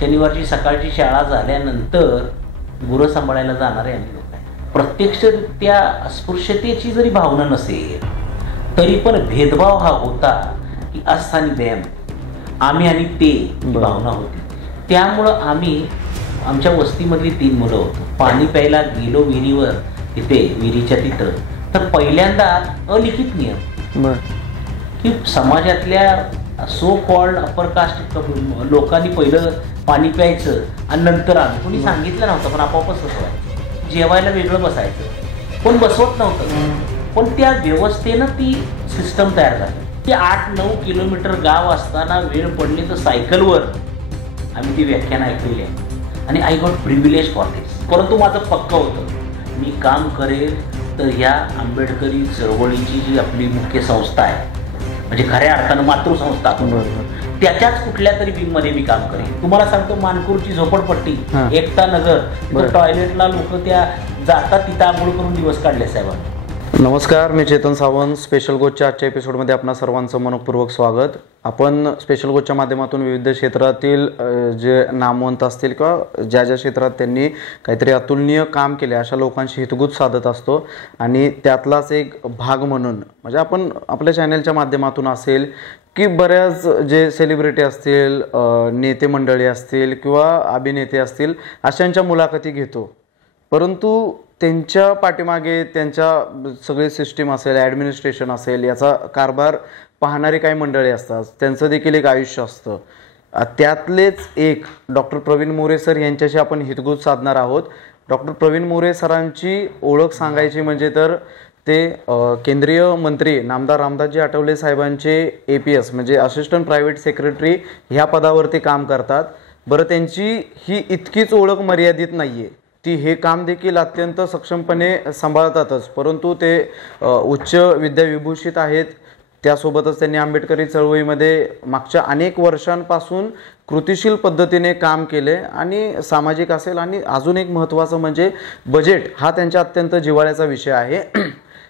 शनिवारची सकाळची शाळा झाल्यानंतर गुरं सांभाळायला जाणारे आम्ही लोक आहे. प्रत्यक्षरित्या अस्पृश्यतेची जरी भावना नसेल तरी पण भेदभाव हा होता की अस्थानी दयम, आम्ही आणि ते भावना होती. त्यामुळं आम्ही आमच्या वस्तीमधली 3 मुलं होतो. पाणी प्यायला गेलो विहिरीवर, तिथे विहिरीच्या तिथं, तर पहिल्यांदा अलिखित नियम की समाजातल्या सो कॉल्ड अपर कास्ट लोकांनी पहिलं पाणी प्यायचं आणि नंतर आम्ही. कोणी सांगितलं नव्हतं पण आपोआपच तसं व्हायचं. जेवायला वेगळं बसायचं, कोण बसवत नव्हतं, पण त्या व्यवस्थेनं ती सिस्टम तयार झाली. की 8-9 किलोमीटर गाव असताना वेळ पडली तर सायकलवर आम्ही ती व्याख्यान ऐकलेली आहे आणि आय गॉट प्रिव्हिलेज फॉर दिस. परंतु माझं पक्कं होतं, मी काम करेल तर ह्या आंबेडकरी चळवळीची जी आपली मुख्य संस्था आहे, म्हणजे खऱ्या अर्थानं मातृसंस्था, त्याच्याच कुठल्या तरी विंगमध्ये मी काम करेन. तुम्हाला सांगतो, मानपूरची झोपडपट्टी, एकता नगर, टॉयलेटला लोक त्या जातात, तिथं आंघोळ करून दिवस काढले साहेबांनी. नमस्कार, मी चेतन सावंत. स्पेशल गोष्टच्या आजच्या एपिसोडमध्ये आपणा सर्वांचं मनपूर्वक स्वागत. आपण स्पेशल गोष्टच्या माध्यमातून विविध क्षेत्रातील जे नामवंत असतील किंवा ज्या ज्या क्षेत्रात त्यांनी काहीतरी अतुलनीय काम केले अशा लोकांशी हितगुज साधत असतो. आणि त्यातलाच एक भाग म्हणून म्हणजे आपण आपल्या चॅनलच्या माध्यमातून असेल की बऱ्याच जे सेलिब्रिटी असतील, नेते मंडळी असतील किंवा अभिनेते असतील, अशांच्या मुलाखती घेतो. परंतु त्यांच्या पाठीमागे त्यांच्या सगळी सिस्टीम असेल, ॲडमिनिस्ट्रेशन असेल, याचा कारभार पाहणारी काही मंडळी असतात. त्यांचं देखील एक आयुष्य असतं. त्यातलेच एक डॉक्टर प्रवीण मोरे सर यांच्याशी आपण हितगुज साधणार आहोत. डॉक्टर प्रवीण मोरे सरांची ओळख सांगायची म्हणजे तर ते केंद्रीय मंत्री नामदार रामदासजी आठवले साहेबांचे APS म्हणजे असिस्टंट प्रायव्हेट सेक्रेटरी ह्या पदावरती काम करतात. बरं, त्यांची ही इतकीच ओळख मर्यादित नाही आहे, ती हे काम देखील अत्यंत सक्षमपणे सांभाळतातच. परंतु ते उच्च विद्याविभूषित आहेत. त्यासोबतच त्यांनी आंबेडकरी चळवळीमध्ये मागच्या अनेक वर्षांपासून कृतिशील पद्धतीने काम केले आणि सामाजिक असेल आणि अजून एक महत्त्वाचं म्हणजे बजेट हा त्यांच्या अत्यंत जिव्हाळ्याचा विषय आहे.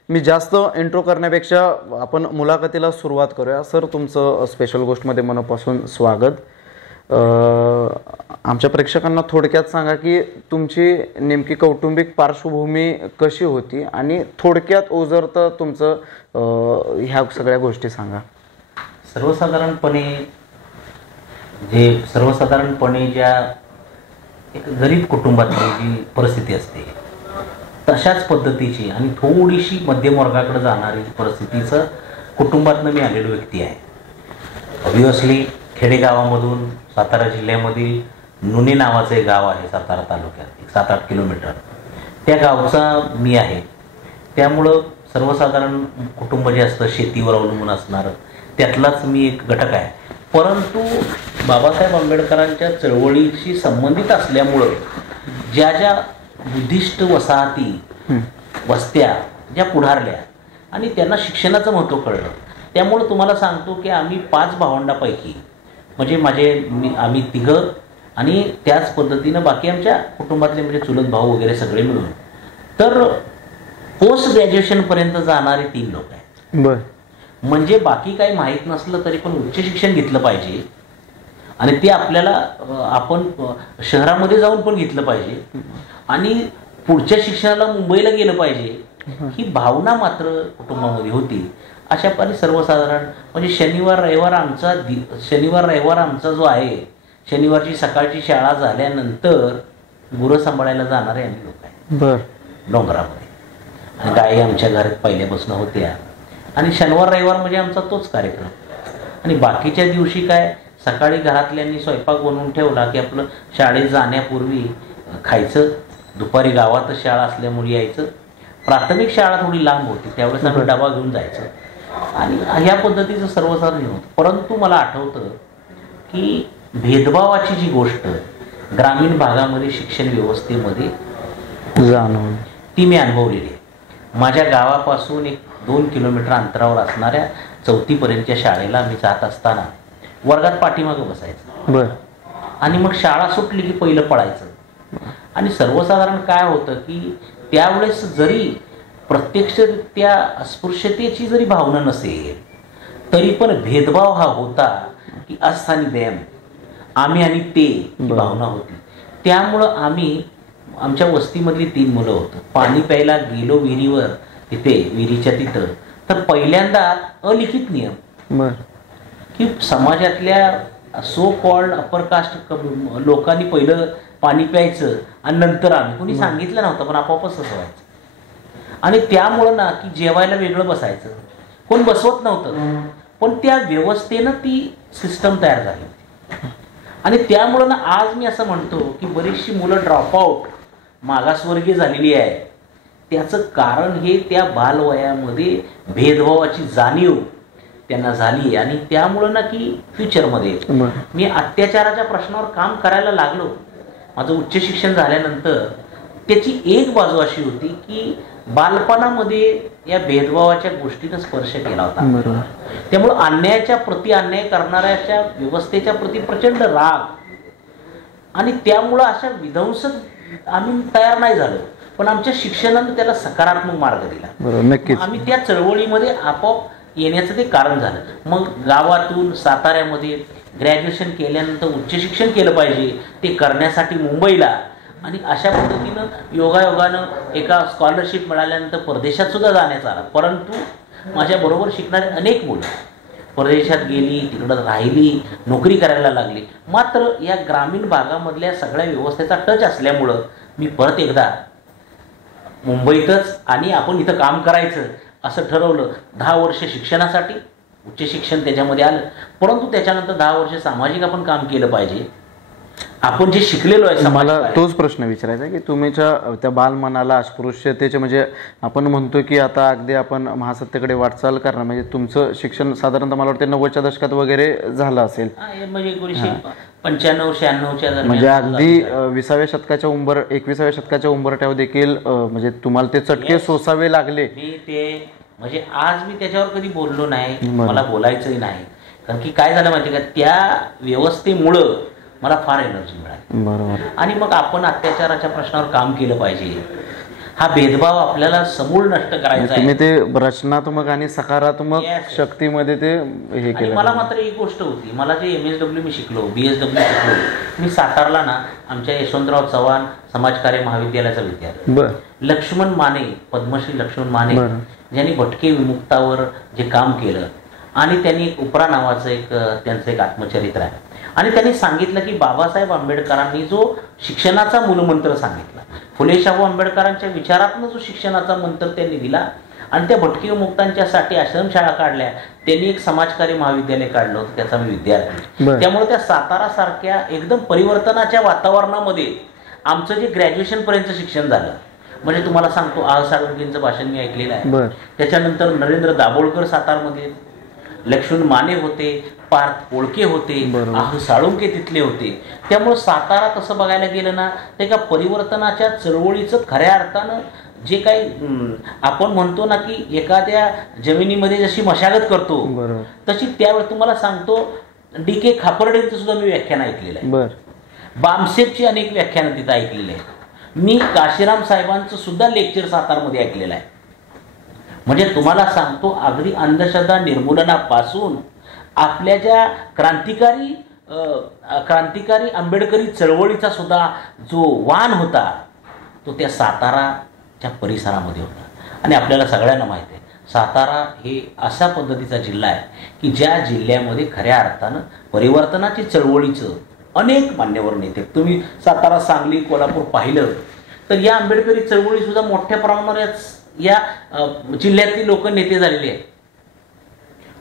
मी जास्त इंट्रो करण्यापेक्षा आपण मुलाखतीला सुरुवात करूया. सर, तुमचं स्पेशल गोष्टमध्ये मनापासून स्वागत. आमच्या प्रेक्षकांना थोडक्यात सांगा की तुमची नेमकी कौटुंबिक पार्श्वभूमी कशी होती आणि थोडक्यात ओझरतं तुमचं ह्या सगळ्या गोष्टी सांगा. सर्वसाधारणपणे ज्या एक गरीब कुटुंबातली जी परिस्थिती असते तशाच पद्धतीची आणि थोडीशी मध्यम वर्गाकडे जाणारी परिस्थितीचं कुटुंबातनं मी आलेलो व्यक्ती आहे. ऑब्व्हियसली खेडेगावामधून सातारा जिल्ह्यामधील नुने नावाचं एक गाव आहे सातारा तालुक्यात, एक 7-8 किलोमीटर, त्या गावचा मी आहे. त्यामुळं सर्वसाधारण कुटुंब जे असतं शेतीवर अवलंबून असणारं त्यातलाच मी एक घटक आहे. परंतु बाबासाहेब आंबेडकरांच्या चळवळीशी संबंधित असल्यामुळं ज्या ज्या बुद्धिस्ट वसाहती वस्त्या ज्या पुढारल्या आणि त्यांना शिक्षणाचं महत्त्व कळलं, त्यामुळं तुम्हाला सांगतो की आम्ही 5 भावंडापैकी म्हणजे आम्ही 3 आणि त्याच पद्धतीनं बाकी आमच्या कुटुंबातले म्हणजे चुलत भाऊ वगैरे सगळे मिळून तर पोस्ट ग्रॅज्युएशनपर्यंत जाणारे 3 लोक आहेत. बरं, म्हणजे बाकी काही माहीत नसलं तरी पण उच्च शिक्षण घेतलं पाहिजे आणि ते आपल्याला आपण शहरामध्ये जाऊन पण घेतलं पाहिजे आणि पुढच्या शिक्षणाला मुंबईला गेलं पाहिजे, ही भावना मात्र कुटुंबामध्ये होती. अशा पारी सर्वसाधारण म्हणजे शनिवार रविवार आमचा जो आहे, शनिवारची सकाळची शाळा झाल्यानंतर गुरं सांभाळायला जाणारे आम्ही लोक आहे. बरं, डोंगरामध्ये आणि गायी आमच्या घरात पहिल्यापासून होत्या आणि शनिवार रविवार म्हणजे आमचा तोच कार्यक्रम. आणि बाकीच्या दिवशी काय, सकाळी घरातल्यांनी स्वयंपाक बनवून ठेवला की आपलं शाळेत जाण्यापूर्वी खायचं, दुपारी गावातच शाळा असल्यामुळे यायचं. प्राथमिक शाळा थोडी लांब होती त्यावेळेस आम्ही डबा घेऊन जायचं आणि ह्या पद्धतीचं सर्वसाधारण होतं. परंतु मला आठवतं की भेदभावाची जी गोष्ट ग्रामीण भागामध्ये शिक्षण व्यवस्थेमध्ये जाणून ती मी अनुभवलेली आहे. माझ्या गावापासून 1-2 किलोमीटर अंतरावर असणाऱ्या 4थीपर्यंतच्या शाळेला मी जात असताना वर्गात पाठीमागं बसायचं. बरं, आणि मग शाळा सुटली की पहिलं पळायचं. आणि सर्वसाधारण काय होतं की त्यावेळेस जरी प्रत्यक्षरित्या अस्पृश्यतेची जरी भावना नसेल तरी पण भेदभाव हा होता की अस्थानी दयम, आम्ही आणि ते ही भावना होती. त्यामुळं आम्ही आमच्या वस्तीमधली 3 मुलं होतं. पाणी प्यायला गेलो विहिरीवर, तिथे विहिरीच्या तिथं, तर पहिल्यांदा अलिखित नियम की समाजातल्या सो कॉल्ड अपर कास्ट लोकांनी पहिलं पाणी प्यायचं आणि नंतर आम्ही. कोणी सांगितलं नव्हतं पण आपोआपच असं व्हायचं. आणि त्यामुळं ना की जेवायला वेगळं बसायचं, कोण बसवत नव्हतं, पण त्या व्यवस्थेनं ती सिस्टम तयार झाली. आणि त्यामुळं ना आज मी असं म्हणतो की बरीचशी मुलं ड्रॉपआउट मागासवर्गीय झालेली आहे. त्याचं कारण हे त्या बालवयामध्ये भेदभावाची जाणीव त्यांना झाली. आणि त्यामुळं ना की फ्युचरमध्ये मी अत्याचाराच्या प्रश्नावर काम करायला लागलो. माझं उच्च शिक्षण झाल्यानंतर त्याची एक बाजू अशी होती की बालपणामध्ये या भेदभावाच्या गोष्टीनं स्पर्श केला होता. त्यामुळं अन्यायाच्या प्रति, अन्याय करणाऱ्याच्या व्यवस्थेच्या प्रति प्रचंड राग, आणि त्यामुळं अशा विध्वंसक आम्ही तयार नाही झालो. पण आमच्या शिक्षणानं त्याला सकारात्मक मार्ग दिला. नक्कीच आम्ही त्या चळवळीमध्ये आपोआप येण्याचं ते कारण झालं. मग गावातून साताऱ्यामध्ये ग्रॅज्युएशन केल्यानंतर उच्च शिक्षण केलं पाहिजे, ते करण्यासाठी मुंबईला, आणि अशा पद्धतीनं योगायोगानं एका स्कॉलरशिप मिळाल्यानंतर परदेशात सुद्धा जाण्याचा आला. परंतु माझ्याबरोबर शिकणारे अनेक मुलं परदेशात गेली, तिकडं राहिली, नोकरी करायला लागली. मात्र या ग्रामीण भागामधल्या सगळ्या व्यवस्थेचा टच असल्यामुळं मी परत एकदा मुंबईतच आणि आपण इथं काम करायचं असं ठरवलं. 10 वर्ष शिक्षणासाठी, उच्च शिक्षण त्याच्यामध्ये आलं, परंतु त्याच्यानंतर 10 वर्ष सामाजिक आपण काम केलं पाहिजे. आपण जे शिकलेलो आहे. मला तोच प्रश्न विचारायचा की तुम्हीच्या त्या बालमनाला अस्पृश्यतेचे, म्हणजे आपण म्हणतो की आता अगदी आपण महासत्तेकडे वाटचाल करणार, म्हणजे तुमचं शिक्षण साधारणतः मला वाटतं 90च्या दशकात वगैरे झालं असेल, म्हणजे 1995-96च्या, म्हणजे अगदी 20व्या शतकाच्या 21व्या शतकाच्या उंबरठ्यावर देखील म्हणजे तुम्हाला ते चटके सोसावे लागले. मी ते म्हणजे आज मी त्याच्यावर कधी बोललो नाही, मला बोलायचंही नाही. कारण की काय झालं माहिती का, त्या व्यवस्थेमुळं मला फार एनर्जी मिळाली. बरोबर. आणि मग आपण अत्याचाराच्या प्रश्नावर काम केलं पाहिजे. हा भेदभाव आपल्याला समूळ नष्ट करायचा आहे. तुम्ही ते रचनात्मक आणि सकारात्मक शक्तीमध्ये ते हे केलं. मला मात्र एक गोष्ट होती, मला जे MSW मी शिकलो, BSW शिकलो, मी सातारला ना आमच्या यशवंतराव चव्हाण समाजकार्य महाविद्यालयाचा विद्यार्थी. लक्ष्मण माने, पद्मश्री लक्ष्मण माने, ज्यांनी भटके विमुक्तावर जे काम केलं, आणि त्यांनी एक उपरा नावाचं त्यांचं एक आत्मचरित्र आहे. आणि त्यांनी सांगितलं की बाबासाहेब आंबेडकरांनी जो शिक्षणाचा मूलमंत्र सांगितला, फुले शाहू आंबेडकरांच्या विचारातनं जो शिक्षणाचा मंत्र त्यांनी दिला, आणि त्या भटके विमुक्तांच्यासाठी आश्रमशाळा काढल्या, त्यांनी एक समाजकार्य महाविद्यालय काढलं होतं, त्याचा मी विद्यार्थी. त्यामुळे त्या सातारासारख्या एकदम परिवर्तनाच्या वातावरणामध्ये आमचं जे ग्रॅज्युएशन पर्यंत शिक्षण झालं. म्हणजे तुम्हाला सांगतो, साळुंकेंचं भाषण मी ऐकलेलं आहे. त्याच्यानंतर नरेंद्र दाभोळकर सातारमध्ये, लक्ष्मण माने होते, पार्थ ओळखे होते, साळुंके तिथले होते. त्यामुळे सातारा तसं बघायला गेलं ना, ते एका परिवर्तनाच्या चळवळीचं खऱ्या अर्थानं जे काही आपण म्हणतो ना की एखाद्या जमिनीमध्ये जशी मशागत करतो तशी, त्यावेळी तुम्हाला सांगतो DK खापर्डेंचं सुद्धा मी व्याख्यान ऐकलेलं आहे. बामसेबची अनेक व्याख्यानं तिथं ऐकलेली आहे. मी काशीराम साहेबांचं सुद्धा लेक्चर सातारमध्ये ऐकलेलं आहे. म्हणजे तुम्हाला सांगतो, अगदी अंधश्रद्धा निर्मूलनापासून आपल्या ज्या क्रांतिकारी आंबेडकरी चळवळीचा सुद्धा जो वाण होता, तो त्या साताराच्या परिसरामध्ये होता. आणि आपल्याला सगळ्यांना माहिती आहे, सातारा हे अशा पद्धतीचा जिल्हा आहे की ज्या जिल्ह्यामध्ये खऱ्या अर्थानं परिवर्तनाची चळवळीचं अनेक मान्यवर नेते, तुम्ही सातारा, सांगली, कोल्हापूर पाहिलं तर या आंबेडकरी चळवळी सुद्धा मोठ्या प्रमाणात या जिल्ह्यातली लोक नेते झालेली आहेत.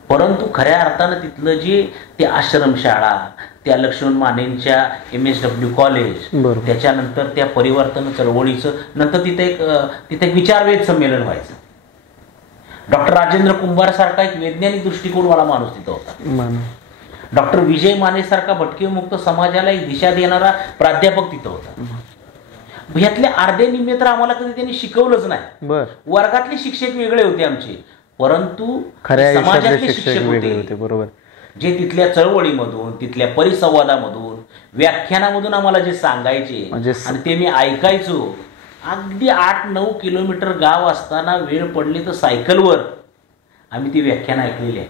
परंतु खऱ्या अर्थानं तिथलं जे त्या आश्रमशाळा, त्या लक्ष्मण मानेंच्या MSW कॉलेज, त्याच्यानंतर त्या परिवर्तन चळवळीचं, नंतर तिथे एक विचारवेध संमेलन व्हायचं. डॉक्टर राजेंद्र कुंभार सारखा एक वैज्ञानिक दृष्टिकोन वाला माणूस तिथं होता. डॉक्टर विजय माने सारखा भटकेमुक्त समाजाला एक दिशा देणारा प्राध्यापक तिथं होता. ह्यातले अर्धे निम्मे तर आम्हाला कधी त्यांनी शिकवलंच नाही. वर्गातले शिक्षक वेगळे होते आमचे, परंतु समाजातले शिक्षक होते. बरोबर. जे तिथल्या चळवळीमधून, तिथल्या परिसंवादामधून, व्याख्यानामधून आम्हाला जे सांगायचे आणि ते मी ऐकायचो. अगदी 8-9 किलोमीटर गाव असताना वेळ पडली तर सायकलवर आम्ही ती व्याख्यानं ऐकलेली आहे.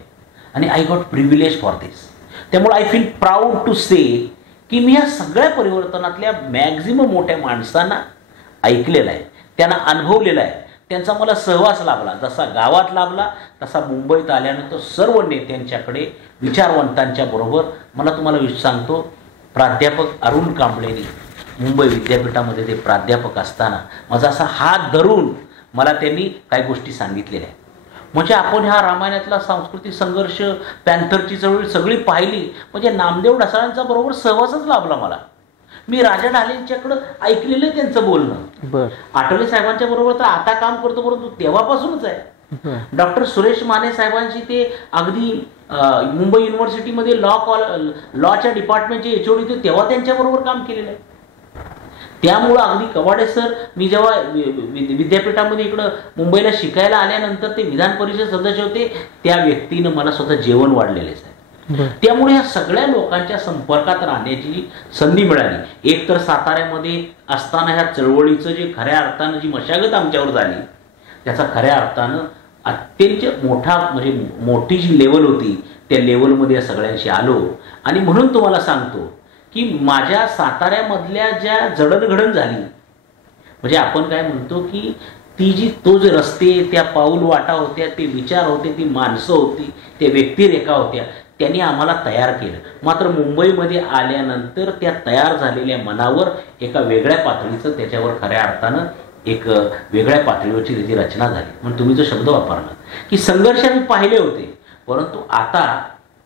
आणि आय गॉट प्रिव्हिलेज फॉर दिस. त्यामुळे आय फील प्राऊड टू से की मी ह्या सगळ्या परिवर्तनातल्या मॅक्झिमम मोठ्या माणसांना ऐकलेलं आहे, त्यांना अनुभवलेलं आहे, त्यांचा मला सहवास लाभला. जसा गावात लाभला तसा मुंबईत आल्यानंतर सर्व नेत्यांच्याकडे विचारवंतांच्या बरोबर. मला तुम्हाला सांगतो, प्राध्यापक अरुण कांबळेनी मुंबई विद्यापीठामध्ये ते प्राध्यापक असताना माझा असा हात धरून मला त्यांनी काही गोष्टी सांगितलेल्या आहेत. म्हणजे आपण ह्या रामायणातला सांस्कृतिक संघर्ष, पॅन्थरची चळवळ सगळी पाहिली. म्हणजे नामदेव ढसाळांचा बरोबर सहवासच लाभला मला. मी राजा ढालेंच्याकडं ऐकलेलं आहे त्यांचं बोलणं. आठवले साहेबांच्या बरोबर तर आता काम करतो, परंतु तेव्हापासूनच आहे. डॉक्टर सुरेश माने साहेबांशी ते अगदी मुंबई युनिव्हर्सिटीमध्ये लॉच्या डिपार्टमेंटचे HOD होते, तेव्हा त्यांच्याबरोबर काम केलेलं आहे. त्यामुळं अगदी कवाडे सर, मी जेव्हा विद्यापीठामध्ये इकडं मुंबईला शिकायला आल्यानंतर ते विधान परिषद सदस्य होते, त्या व्यक्तीनं मला स्वतः जेवण वाढलेलेच आहे. त्यामुळे या सगळ्या लोकांच्या संपर्कात राहण्याची संधी मिळाली. एक तर साताऱ्यामध्ये असताना ह्या चळवळीचं जे खऱ्या अर्थानं जी मशागत आमच्यावर झाली, त्याचा खऱ्या अर्थानं अत्यंत म्हणजे मोठी जी लेवल होती, त्या लेवलमध्ये या सगळ्यांशी आलो. आणि म्हणून तुम्हाला सांगतो की माझ्या साताऱ्यामधल्या ज्या जडणघडण झाली, म्हणजे आपण काय म्हणतो की तो जे रस्ते, त्या पाऊल वाटा होत्या, ते विचार होते, ती माणसं होती, त्या व्यक्तिरेखा होत्या, त्यांनी आम्हाला तयार केलं. मात्र मुंबईमध्ये आल्यानंतर त्या तयार झालेल्या मनावर एका वेगळ्या पातळीचं, त्याच्यावर खऱ्या अर्थानं एक वेगळ्या पातळीवरची त्याची रचना झाली. म्हणून तुम्ही जो शब्द वापरला की संघर्ष आम्ही पाहिले होते, परंतु आता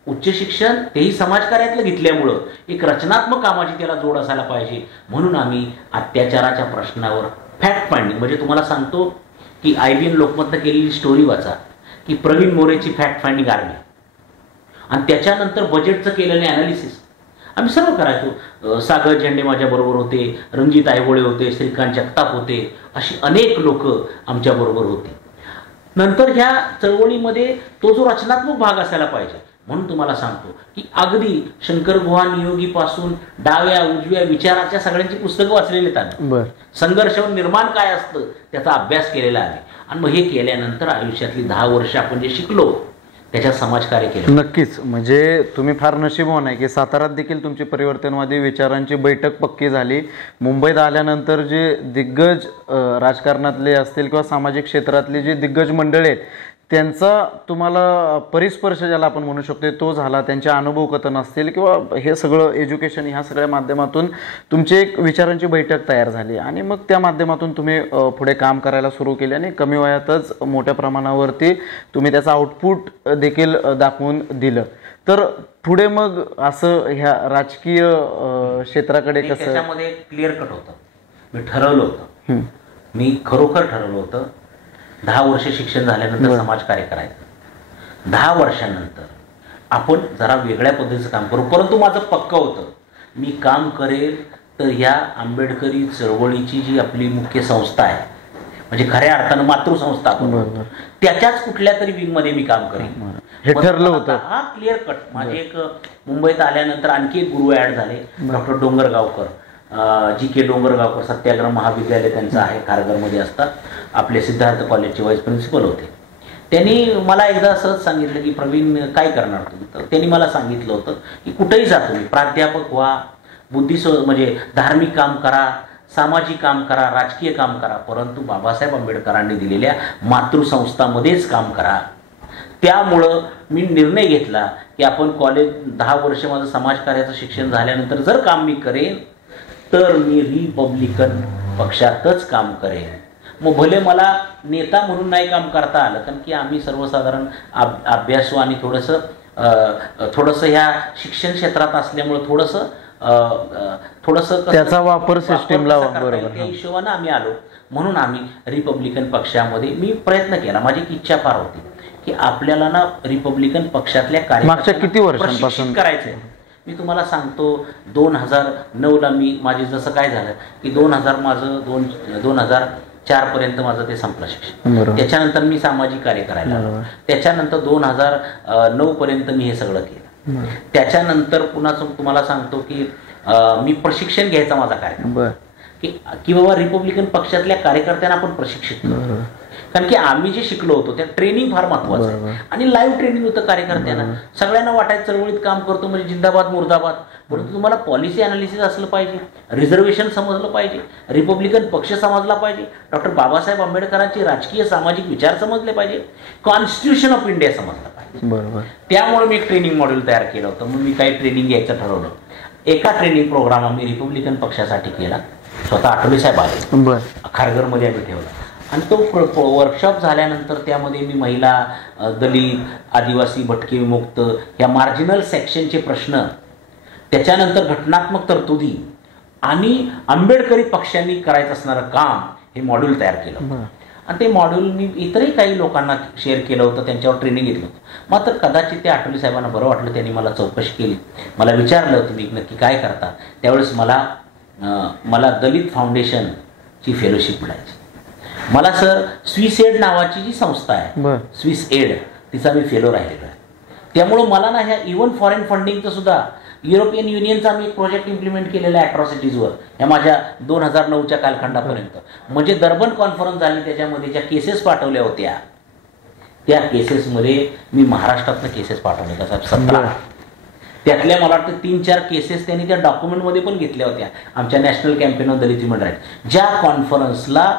उच्च शिक्षण तेही समाजकार्यातलं घेतल्यामुळं एक रचनात्मक कामाची त्याला जोड असायला पाहिजे. म्हणून आम्ही अत्याचाराच्या प्रश्नावर फॅक्ट फाइंडिंग, म्हणजे तुम्हाला सांगतो की IBN लोकमतनं केलेली स्टोरी वाचा की प्रवीण मोरेची फॅक्ट फाइंडिंग आर्मी, आणि त्याच्यानंतर बजेटचं केलेलं ॲनालिसिस आम्ही सर्व करायचो. सागर झेंडे माझ्याबरोबर होते, रणजित आयबोळे होते, श्रीकांत जगताप होते, अशी अनेक लोक आमच्याबरोबर होती. नंतर ह्या चळवळीमध्ये तो जो रचनात्मक भाग असायला पाहिजे. म्हणून तुम्हाला सांगतो की अगदी शंकर गुहा नियोगीपासून डाव्या उजव्या विचाराच्या सगळ्यांची पुस्तकं वाचलेली आहेत. संघर्षावर निर्माण काय असतं त्याचा अभ्यास केलेला आहे. आणि मग हे केल्यानंतर आयुष्यातली 10 वर्ष आपण जे शिकलो त्याच्यात समाजकार्य केलं. नक्कीच, म्हणजे तुम्ही फार नशीबवान आहे की साताऱ्यात देखील तुमची परिवर्तनवादी विचारांची बैठक पक्की झाली. मुंबईत आल्यानंतर जे दिग्गज राजकारणातले असतील किंवा सामाजिक क्षेत्रातले जे दिग्गज मंडळी आहेत, त्यांचा तुम्हाला परिस्पर्श ज्याला आपण म्हणू शकतो तो झाला. त्यांचे अनुभव कथन असतील किंवा हे सगळं एज्युकेशन, ह्या सगळ्या माध्यमातून तुमची एक विचारांची बैठक तयार झाली. आणि मग त्या माध्यमातून तुम्ही पुढे काम करायला सुरू केले आणि कमी वयातच मोठ्या प्रमाणावरती तुम्ही त्याचं आउटपुट देखील दाखवून दिलं. तर पुढे मग असं ह्या राजकीय क्षेत्राकडे कसं? त्याच्यामध्ये क्लिअर कट होतं. मी ठरवलं होतं, मी खरोखर ठरवलं होतं 10 वर्ष शिक्षण झाल्यानंतर समाजकार्य करायचं. 10 वर्षांनंतर आपण जरा वेगळ्या पद्धतीचं काम करू. परंतु माझं पक्कं होतं, मी काम करेल तर ह्या आंबेडकरी चळवळीची जी आपली मुख्य संस्था आहे, म्हणजे खऱ्या अर्थानं मातृसंस्था आपण, त्याच्याच कुठल्या तरी विंगमध्ये मी काम करेन. हे ठरलं होतं. हा क्लिअर कट. माझे एक मुंबईत आल्यानंतर आणखी एक गुरु ॲड झाले, डॉक्टर डोंगरगावकर, GK डोंगरगावकर, सत्याग्रह महाविद्यालय त्यांचं आहे, खारघरमध्ये असतात, आपले सिद्धार्थ कॉलेजचे व्हाईस प्रिन्सिपल होते. त्यांनी मला एकदा सहज सांगितलं की प्रवीण काय करणार तुम्ही? तर त्यांनी मला सांगितलं होतं की कुठेही जा तुम्ही, प्राध्यापक व्हा, म्हणजे धार्मिक काम करा, सामाजिक काम करा, राजकीय काम करा, परंतु बाबासाहेब आंबेडकरांनी दिलेल्या मातृसंस्थांमध्येच काम करा. त्यामुळं मी निर्णय घेतला की आपण कॉलेज 10 वर्ष माझं समाजकार्याचं शिक्षण झाल्यानंतर जर काम मी करेन तर मी रिपब्लिकन पक्षातच काम करेन. मग भले मला नेता म्हणून नाही काम करता आलं, कारण की आम्ही सर्वसाधारण अभ्यासू आणि थोडंसं ह्या शिक्षण क्षेत्रात असल्यामुळं थोडंसं त्याचा वापर सिस्टीमला बरोबर त्या हिशोबानं आम्ही आलो. म्हणून आम्ही रिपब्लिकन पक्षामध्ये मी प्रयत्न केला. माझी इच्छा फार होती की आपल्याला ना रिपब्लिकन पक्षातल्या मागच्या किती वर्षांपासून करायचंय. मी तुम्हाला सांगतो 2009ला मी माझे जसं काय झालं की 2004 पर्यंत माझं ते संपलं शिक्षण. त्याच्यानंतर मी सामाजिक कार्य करायला, त्याच्यानंतर 2009 पर्यंत मी हे सगळं केलं. त्याच्यानंतर पुन्हा तुम्हाला सांगतो की मी प्रशिक्षण घ्यायचा माझा कार्यक्रम की बाबा रिपब्लिकन पक्षातल्या कार्यकर्त्यांना आपण प्रशिक्षित करू. कारण की आम्ही जे शिकलो होतो त्या ट्रेनिंग फार महत्वाचं आहे आणि लाईव्ह ट्रेनिंग होतं कार्यकर्त्यांना. सगळ्यांना वाटायचं चळवळीत काम करतो म्हणजे जिंदाबाद मुर्दाबाद, परंतु तुम्हाला पॉलिसी अनालिसिस असलं पाहिजे, रिझर्वेशन समजलं पाहिजे, रिपब्लिकन पक्ष समजला पाहिजे, डॉक्टर बाबासाहेब आंबेडकरांचे राजकीय सामाजिक विचार समजले पाहिजे, कॉन्स्टिट्यूशन ऑफ इंडिया समजलं पाहिजे. बरोबर. त्यामुळे मी एक ट्रेनिंग मॉड्यूल तयार केलं होतं. मग मी काही ट्रेनिंग घ्यायचं ठरवलं. एका ट्रेनिंग प्रोग्राम आम्ही रिपब्लिकन पक्षासाठी केला, स्वतः आठवले साहेब आले, खारघरमध्ये आम्ही ठेवला. आणि तो वर्कशॉप झाल्यानंतर त्यामध्ये मी महिला, दलित, आदिवासी, भटके विमुक्त या मार्जिनल सेक्शनचे प्रश्न, त्याच्यानंतर घटनात्मक तरतुदी आणि आंबेडकरी पक्षांनी करायचं असणारं काम हे मॉड्यूल तयार केलं. आणि ते मॉड्यूल मी इतरही काही लोकांना शेअर केलं होतं, त्यांच्यावर ट्रेनिंग घेतलं होतं. मात्र कदाचित ते आठवले साहेबांना बरं वाटलं, त्यांनी मला चौकशी केली, मला विचारलं तुम्ही नक्की काय करता. त्यावेळेस मला दलित फाउंडेशनची फेलोशिप मिळायची. मला सर स्विस एड नावाची जी संस्था आहे, स्विस एड, तिचा मी फेलो राहिलेलो आहे. त्यामुळं मला ना ह्या इव्हन फॉरेन फंडिंगचं सुद्धा युरोपियन युनियनचा मी एक प्रोजेक्ट इम्प्लिमेंट केलेला आहे अॅट्रॉसिटीजवर, ह्या माझ्या 2009च्या कालखंडापर्यंत. म्हणजे दर्बन कॉन्फरन्स झाली, त्याच्यामध्ये ज्या केसेस पाठवल्या होत्या त्या केसेसमध्ये मी महाराष्ट्रातनं केसेस पाठवल्या होत्या साहेब 17. त्यातल्या मला वाटतं 3-4 केसेस त्यांनी त्या डॉक्युमेंटमध्ये पण घेतल्या होत्या, आमच्या national campaign of Dalit human right. ज्या कॉन्फरन्सला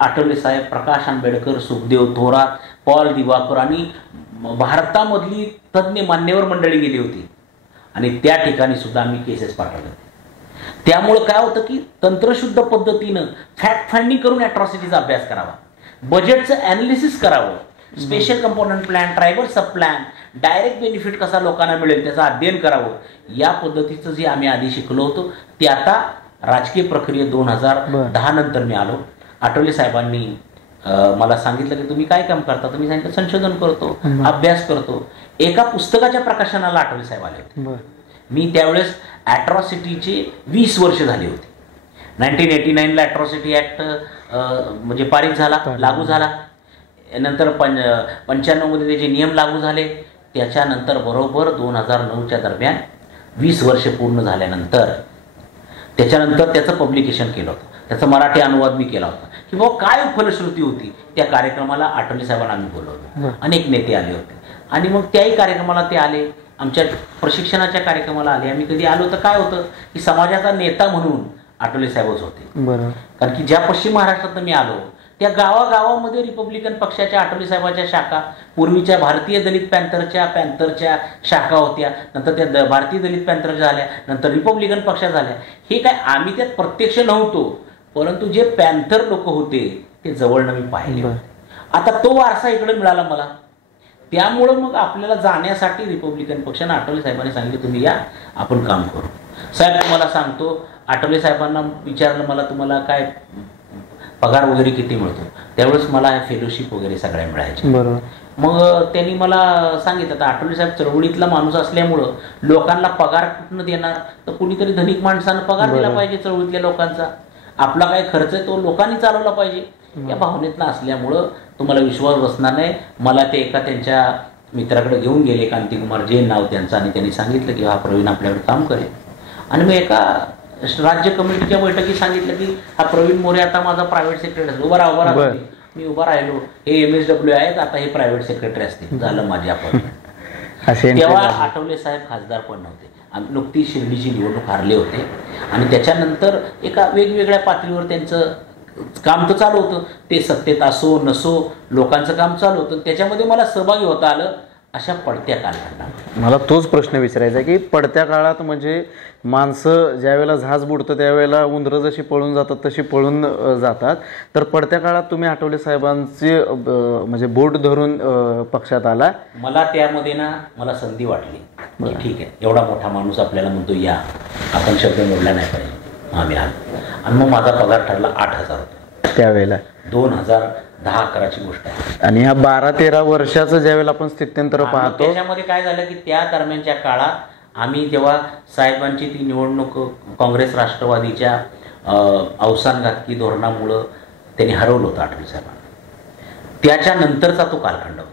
आठवले साहेब, प्रकाश आंबेडकर, सुखदेव थोरात, पॉल दिवाकर आणि भारतामधली तज्ज्ञ मान्यवर मंडळी गेली होती. आणि त्या ठिकाणी सुद्धा आम्ही केसेस पाठवले. त्यामुळं काय होतं की तंत्रशुद्ध पद्धतीनं फॅक्ट फाइंडिंग करून अॅट्रॉसिटीचा अभ्यास करावा, बजेटचं ॲनालिसिस करावं, स्पेशल कंपोनंट प्लॅन, ट्रायबल सब प्लॅन, डायरेक्ट बेनिफिट कसा लोकांना मिळेल त्याचं अध्ययन करावं. या पद्धतीचं जे आम्ही आधी शिकलो होतो ते आता राजकीय प्रक्रियेत 2010 नंतर मी आलो. आठवले साहेबांनी मला सांगितलं की तुम्ही काय काम करता, तुम्ही सांगितलं संशोधन करतो, अभ्यास करतो. एका पुस्तकाच्या प्रकाशनाला आठवले साहेब आले होते. मी त्यावेळेस अॅट्रॉसिटीचे 20 वर्ष झाली होती. 1989ला अॅट्रॉसिटी ॲक्ट म्हणजे पारित झाला, लागू झाला. नंतर 95मध्ये त्याचे नियम लागू झाले. त्याच्यानंतर बरोबर 2009च्या दरम्यान 20 वर्ष पूर्ण झाल्यानंतर त्याच्यानंतर त्याचं पब्लिकेशन केलं होतं, त्याचा मराठी अनुवाद मी केला होता की बाबा काय फलश्रुती होती. त्या कार्यक्रमाला आठवले साहेबांना आम्ही बोलवलं, अनेक नेते आले होते. आणि मग त्याही कार्यक्रमाला ते आले, आमच्या प्रशिक्षणाच्या कार्यक्रमाला आले. आम्ही कधी आलो तर काय होतं की समाजाचा नेता म्हणून आठवले साहेबच होते. कारण की ज्या पश्चिम महाराष्ट्रात मी आलो त्या गावागावामध्ये रिपब्लिकन पक्षाच्या आठवले साहेबांच्या शाखा, पूर्वीच्या भारतीय दलित पॅन्थरच्या शाखा होत्या, नंतर त्या भारतीय दलित पॅन्थर झाल्या, नंतर रिपब्लिकन पक्ष झाल्या. हे काय आम्ही त्यात प्रत्यक्ष नव्हतो, परंतु जे पॅन्थर लोक होते ते जवळनं मी पाहिले. आता तो वारसा इकडे मिळाला मला. त्यामुळं मग आपल्याला जाण्यासाठी रिपब्लिकन पक्षानं आठवले साहेबांनी सांगितले तुम्ही या, आपण काम करू. साहेब तुम्हाला सांगतो, आठवले साहेबांना विचारलं मला तुम्हाला काय पगार वगैरे किती मिळतो, त्यावेळेस मला फेलोशिप वगैरे सगळ्या मिळायच्या. मग त्यांनी मला सांगितलं आता आठवले साहेब चळवळीतला माणूस असल्यामुळं लोकांना पगार कुठनं देणार, तर कुणीतरी धनिक माणसानं पगार दिला पाहिजे चळवळीतल्या लोकांचा, आपला काय खर्च आहे तो लोकांनी चालवला पाहिजे. या भावनेतनं असल्यामुळं तुम्हाला विश्वास बसणार नाही. मला ते एका त्यांच्या मित्राकडे घेऊन गेले, कांतिकुमार जैन नाव त्यांचं, आणि त्यांनी सांगितलं की हा प्रवीण आपल्याकडे काम करेल. आणि मी एका राज्य कमिटीच्या बैठकीत सांगितलं की हा प्रवीण मोरे आता माझा प्रायव्हेट सेक्रेटरी, उभा राहा. मी उभा राहिलो, हे MSW आहेत, आता हे प्रायव्हेट सेक्रेटरी असतील, झालं माझी अपॉइंटमेंट. तेव्हा आठवले साहेब खासदार पण नव्हते, नुकतीच शिर्डीची निवडणूक हारले होते. आणि त्याच्यानंतर एका वेगवेगळ्या पातळीवर त्यांचं काम तर चालू होतं, ते सत्तेत असो नसो लोकांचं काम चालू होतं. त्याच्यामध्ये मला सहभागी होता आलं अशा पडत्या कालखंडात. मला तोच प्रश्न विचारायचा आहे की पडत्या काळात म्हणजे माणसं ज्यावेळेला झाज बुडतं त्यावेळेला उंदरं जशी पळून जातात तशी पळून जातात, तर पडत्या काळात तुम्ही आठवले साहेबांचे म्हणजे बोट धरून पक्षात आला. मला त्यामध्ये ना मला संधी वाटली की ठीक आहे, एवढा मोठा माणूस आपल्याला म्हणतो या, आपण शब्द मोडला नाही पाहिजे. आम्ही आलो आणि मग माझा पगार ठरला 8,000 रुपये त्यावेळेला. 2010-11ची गोष्ट आहे. आणि ह्या 12-13 वर्षाचं ज्यावेळेला आपण स्थित्यंतर पाहतो त्याच्यामध्ये काय झालं की त्या दरम्यानच्या काळात आम्ही जेव्हा साहेबांची ती निवडणूक काँग्रेस राष्ट्रवादीच्या अवसानघातकी धोरणामुळं त्यांनी हरवलं होतं आठवले साहेबांना, त्याच्यानंतरचा तो कालखंड होता.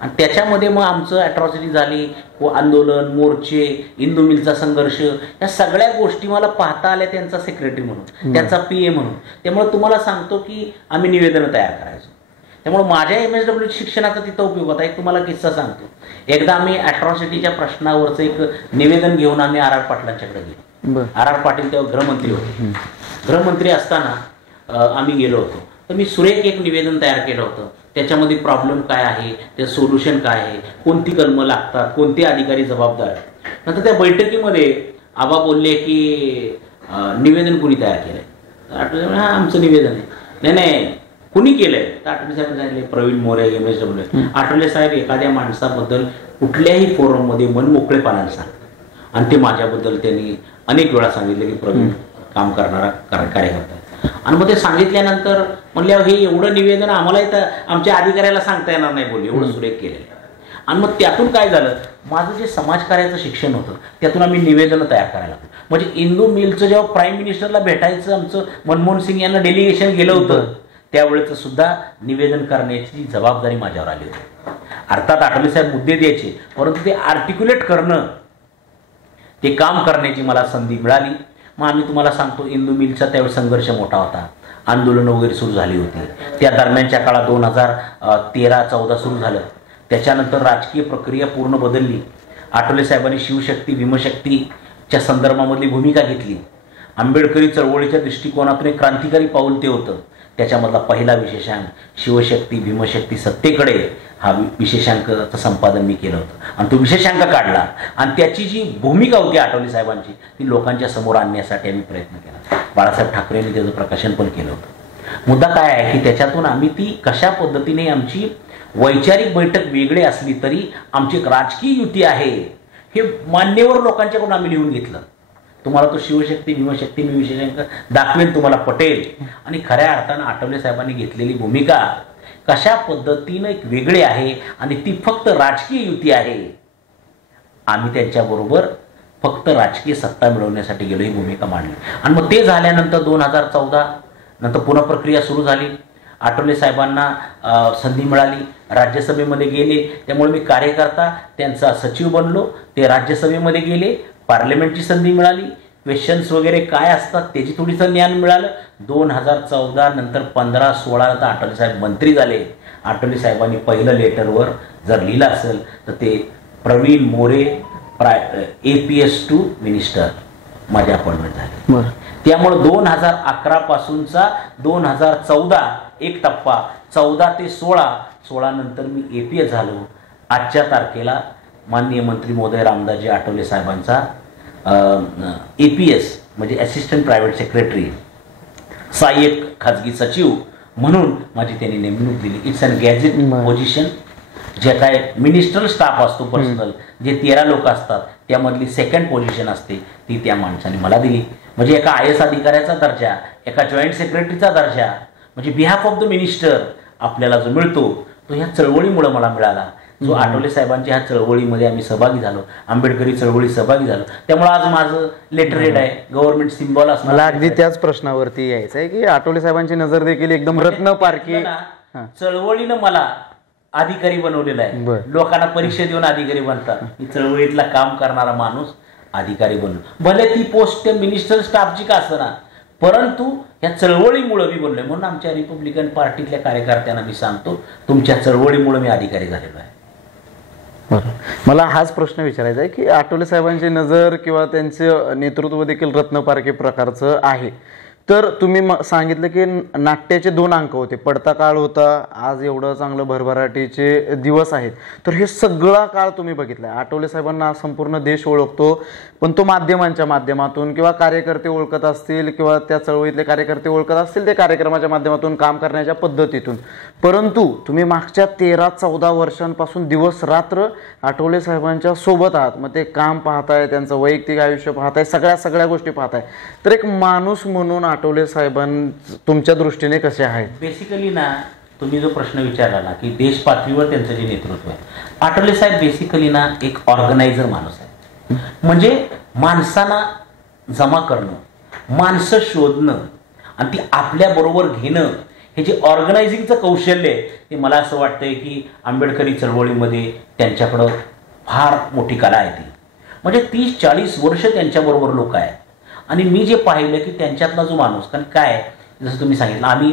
आणि त्याच्यामध्ये मग आमचं अॅट्रॉसिटी झाली, आंदोलन, मोर्चे, इंदू मिलचा संघर्ष, या सगळ्या गोष्टी मला पाहता आल्या त्यांचा सेक्रेटरी म्हणून, त्यांचा PA म्हणून. त्यामुळे तुम्हाला सांगतो की आम्ही निवेदनं तयार करायचो. त्यामुळे माझ्या MSW शिक्षणाचा तिथं उपयोग होता. एक तुम्हाला किस्सा सांगतो. एकदा आम्ही अॅट्रॉसिटीच्या प्रश्नावरचं एक निवेदन घेऊन आम्ही R.R. पाटलांच्याकडे गेलो. R.R. पाटील तेव्हा गृहमंत्री होते. गृहमंत्री असताना आम्ही गेलो होतो. तर मी सुरेख एक निवेदन तयार केलं होतं. त्याच्यामध्ये प्रॉब्लेम काय आहे, ते सोल्युशन काय आहे, कोणती कलमं लागतात, कोणते अधिकारी जबाबदार. नंतर त्या बैठकीमध्ये आबा बोलले की निवेदन कुणी तयार केलंय. आठवले हा आमचं निवेदन आहे. नाही कुणी केलंय. तर आठवले साहेब सांगितले प्रवीण मोरे MSW. आठवले साहेब एखाद्या माणसाबद्दल कुठल्याही फोरममध्ये मनमोकळेपणाने सांगतात आणि ते माझ्याबद्दल त्यांनी अनेक वेळा सांगितलं की प्रवीण काम करणारा कार्यकर्ता. आणि मग ते सांगितल्यानंतर म्हणल्यावर हे एवढं निवेदन आम्हाला इथं आमच्या अधिकाऱ्याला सांगता येणार नाही बोलले, एवढं सुरेख केलेलं. आणि मग त्यातून काय झालं, माझं जे समाजकार्याचं शिक्षण होतं त्यातून आम्ही निवेदनं तयार करायला लागलो. म्हणजे इंदू मिलचं जेव्हा प्राईम मिनिस्टरला भेटायचं आमचं मनमोहन सिंग यांना डेलिगेशन गेलं होतं त्यावेळेचं सुद्धा निवेदन करण्याची जबाबदारी माझ्यावर आली होती. अर्थात आठवले साहेब मुद्दे द्यायचे, परंतु ते आर्टिक्युलेट करणं, ते काम करण्याची मला संधी मिळाली. मग आम्ही तुम्हाला सांगतो इंदू मिलचा त्यावेळी संघर्ष मोठा होता. आंदोलनं वगैरे सुरू झाली होती. त्या दरम्यानच्या काळात 2013-14 सुरू झालं. त्याच्यानंतर राजकीय प्रक्रिया पूर्ण बदलली. आठवले साहेबांनी शिवशक्ती भीमशक्तीच्या संदर्भामधली भूमिका घेतली. आंबेडकरी चळवळीच्या दृष्टिकोनातून एक क्रांतिकारी पाऊल ते होतं. त्याच्यामधला पहिला विशेषांक शिवशक्ती भीमशक्ती सत्तेकडे हा विशेषांकाचं संपादन मी केलं होतं आणि तो विशेषांक काढला आणि त्याची जी भूमिका होती आठवले साहेबांची ती लोकांच्या समोर आणण्यासाठी आम्ही प्रयत्न केला. बाळासाहेब ठाकरेंनी त्याचं प्रकाशन पण केलं होतं. मुद्दा काय आहे की त्याच्यातून आम्ही ती कशा पद्धतीने आमची वैचारिक बैठक वेगळी असली तरी आमची एक राजकीय युती आहे हे मान्यवर लोकांच्याकडून आम्ही लिहून घेतलं. तुम्हाला तो शिवशक्ती भीमशक्ती मी विशेषांक दाखवेन, तुम्हाला पटेल. आणि खऱ्या अर्थानं आठवले साहेबांनी घेतलेली भूमिका कशा पद्धतीनं एक वेगळी आहे आणि ती फक्त राजकीय युती आहे. आम्ही त्यांच्याबरोबर फक्त राजकीय सत्ता मिळवण्यासाठी गेलो ही भूमिका मांडली. आणि मग ते झाल्यानंतर 2014 नंतर पुन्हा प्रक्रिया सुरू झाली. आठवले साहेबांना संधी मिळाली, राज्यसभेमध्ये गेले. त्यामुळे मी कार्यकर्ता त्यांचा सचिव बनलो. ते राज्यसभेमध्ये गेले, पार्लमेंटची संधी मिळाली. क्वेश्चन्स वगैरे काय असतात त्याची थोडीसं ज्ञान मिळालं. 2014 नंतर 15-16 तर आठवले साहेब मंत्री झाले. आठवले साहेबांनी पहिलं लेटरवर जर लिहिलं असेल तर ते Praveen More APS to minister माझी अपॉइंटमेंट झाली. त्यामुळे 2011 पासूनचा 2014 एक टप्पा, 14 ते 16 नंतर मी APS झालो. आजच्या तारखेला माननीय मंत्री महोदय रामदासजी आठवले साहेबांचा APS म्हणजे असिस्टंट प्रायव्हेट सेक्रेटरी, सहाय्यक खाजगी सचिव म्हणून माझी त्यांनी नेमणूक दिली. It's an gazette position. जे काय मिनिस्ट्रल स्टाफ असतो पर्सनल, जे 13 लोक असतात त्यामधली सेकंड पोझिशन असते ती त्या माणसाने मला दिली. म्हणजे एका IS अधिकाऱ्याचा दर्जा, एका जॉईंट सेक्रेटरीचा दर्जा, म्हणजे बिहाफ ऑफ द मिनिस्टर आपल्याला जो मिळतो तो ह्या चळवळीमुळे मला मिळाला. जो आठवले साहेबांच्या ह्या चळवळीमध्ये आम्ही सहभागी झालो, आंबेडकरी चळवळी सहभागी झालो. त्यामुळे आज माझं लेटर हेड आहे, गव्हर्नमेंट सिम्बॉल असणार. मला अगदी त्याच प्रश्नावरती यायचं आहे की आठवले साहेबांची नजर देखील एकदम रत्नपारखी. चळवळीनं मला अधिकारी बनवलेला आहे. लोकांना परीक्षा देऊन अधिकारी बनतात. मी चळवळीतला काम करणारा माणूस अधिकारी बनलो. भले ती पोस्ट मिनिस्टर स्टाफची का असणार, परंतु या चळवळीमुळे मी बनलोय. म्हणून आमच्या रिपब्लिकन पार्टीतल्या कार्यकर्त्यांना मी सांगतो तुमच्या चळवळीमुळे मी अधिकारी झालेलो आहे. मला हाच प्रश्न विचारायचा आहे की आठवले साहेबांची नजर किंवा त्यांचं नेतृत्व देखील रत्नपारखी प्रकारचं आहे. तर तुम्ही सांगितलं की नाट्याचे 2 अंक होते, पडता काळ होता, आज एवढं चांगलं भरभराटीचे दिवस आहेत. तर हे सगळा काळ तुम्ही बघितला. आठवले साहेबांना संपूर्ण देश ओळखतो, पण तो माध्यमांच्या माध्यमातून किंवा कार्यकर्ते ओळखत असतील किंवा त्या चळवळीतले कार्यकर्ते ओळखत असतील ते कार्यक्रमाच्या माध्यमातून काम करण्याच्या पद्धतीतून. परंतु तुम्ही मागच्या 13-14 वर्षांपासून दिवस रात्र आठवले साहेबांच्या सोबत आहात. मग ते काम पाहताय, त्यांचं वैयक्तिक आयुष्य पाहताय, सगळ्या गोष्टी पाहताय. तर एक माणूस म्हणून आठवले साहेबां तुमच्या दृष्टीने कसे आहेत? बेसिकली ना, तुम्ही जो प्रश्न विचारला ना की देश पातळीवर त्यांचं जे नेतृत्व आहे, आठवले साहेब बेसिकली ना एक ऑर्गनायझर माणूस आहे. म्हणजे माणसांना जमा करणं, माणसं शोधणं आणि ती आपल्याबरोबर घेणं, हे जे ऑर्गनायझिंगचं कौशल्य आहे ते मला असं वाटतंय की आंबेडकरी चळवळीमध्ये त्यांच्याकडं फार मोठी कला आहे. ती म्हणजे 30-40 वर्ष त्यांच्याबरोबर लोक आहेत. आणि मी जे पाहिलं की त्यांच्यातला जो माणूस, कारण काय जसं तुम्ही सांगितलं, आम्ही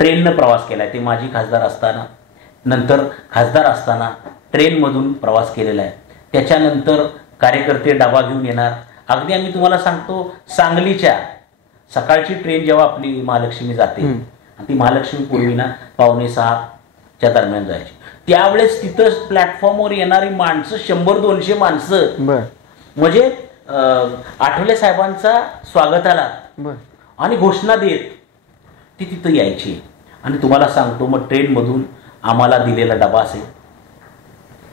ट्रेननं प्रवास केला आहे. ते माजी खासदार असताना, नंतर खासदार असताना ट्रेनमधून प्रवास केलेला आहे. त्याच्यानंतर कार्यकर्ते डबा घेऊन येणार. अगदी आम्ही तुम्हाला सांगतो, सांगलीच्या सकाळची ट्रेन जेव्हा आपली महालक्ष्मी जाते, ती महालक्ष्मी पूर्वी ना 5:45च्या दरम्यान जायची, त्यावेळेस तिथं प्लॅटफॉर्मवर येणारी माणसं 100-200 माणसं, म्हणजे आठवले साहेबांचा स्वागताला आणि घोषणा देत ती तिथं यायची. आणि तुम्हाला सांगतो, मग ट्रेनमधून आम्हाला दिलेला डबा असेल,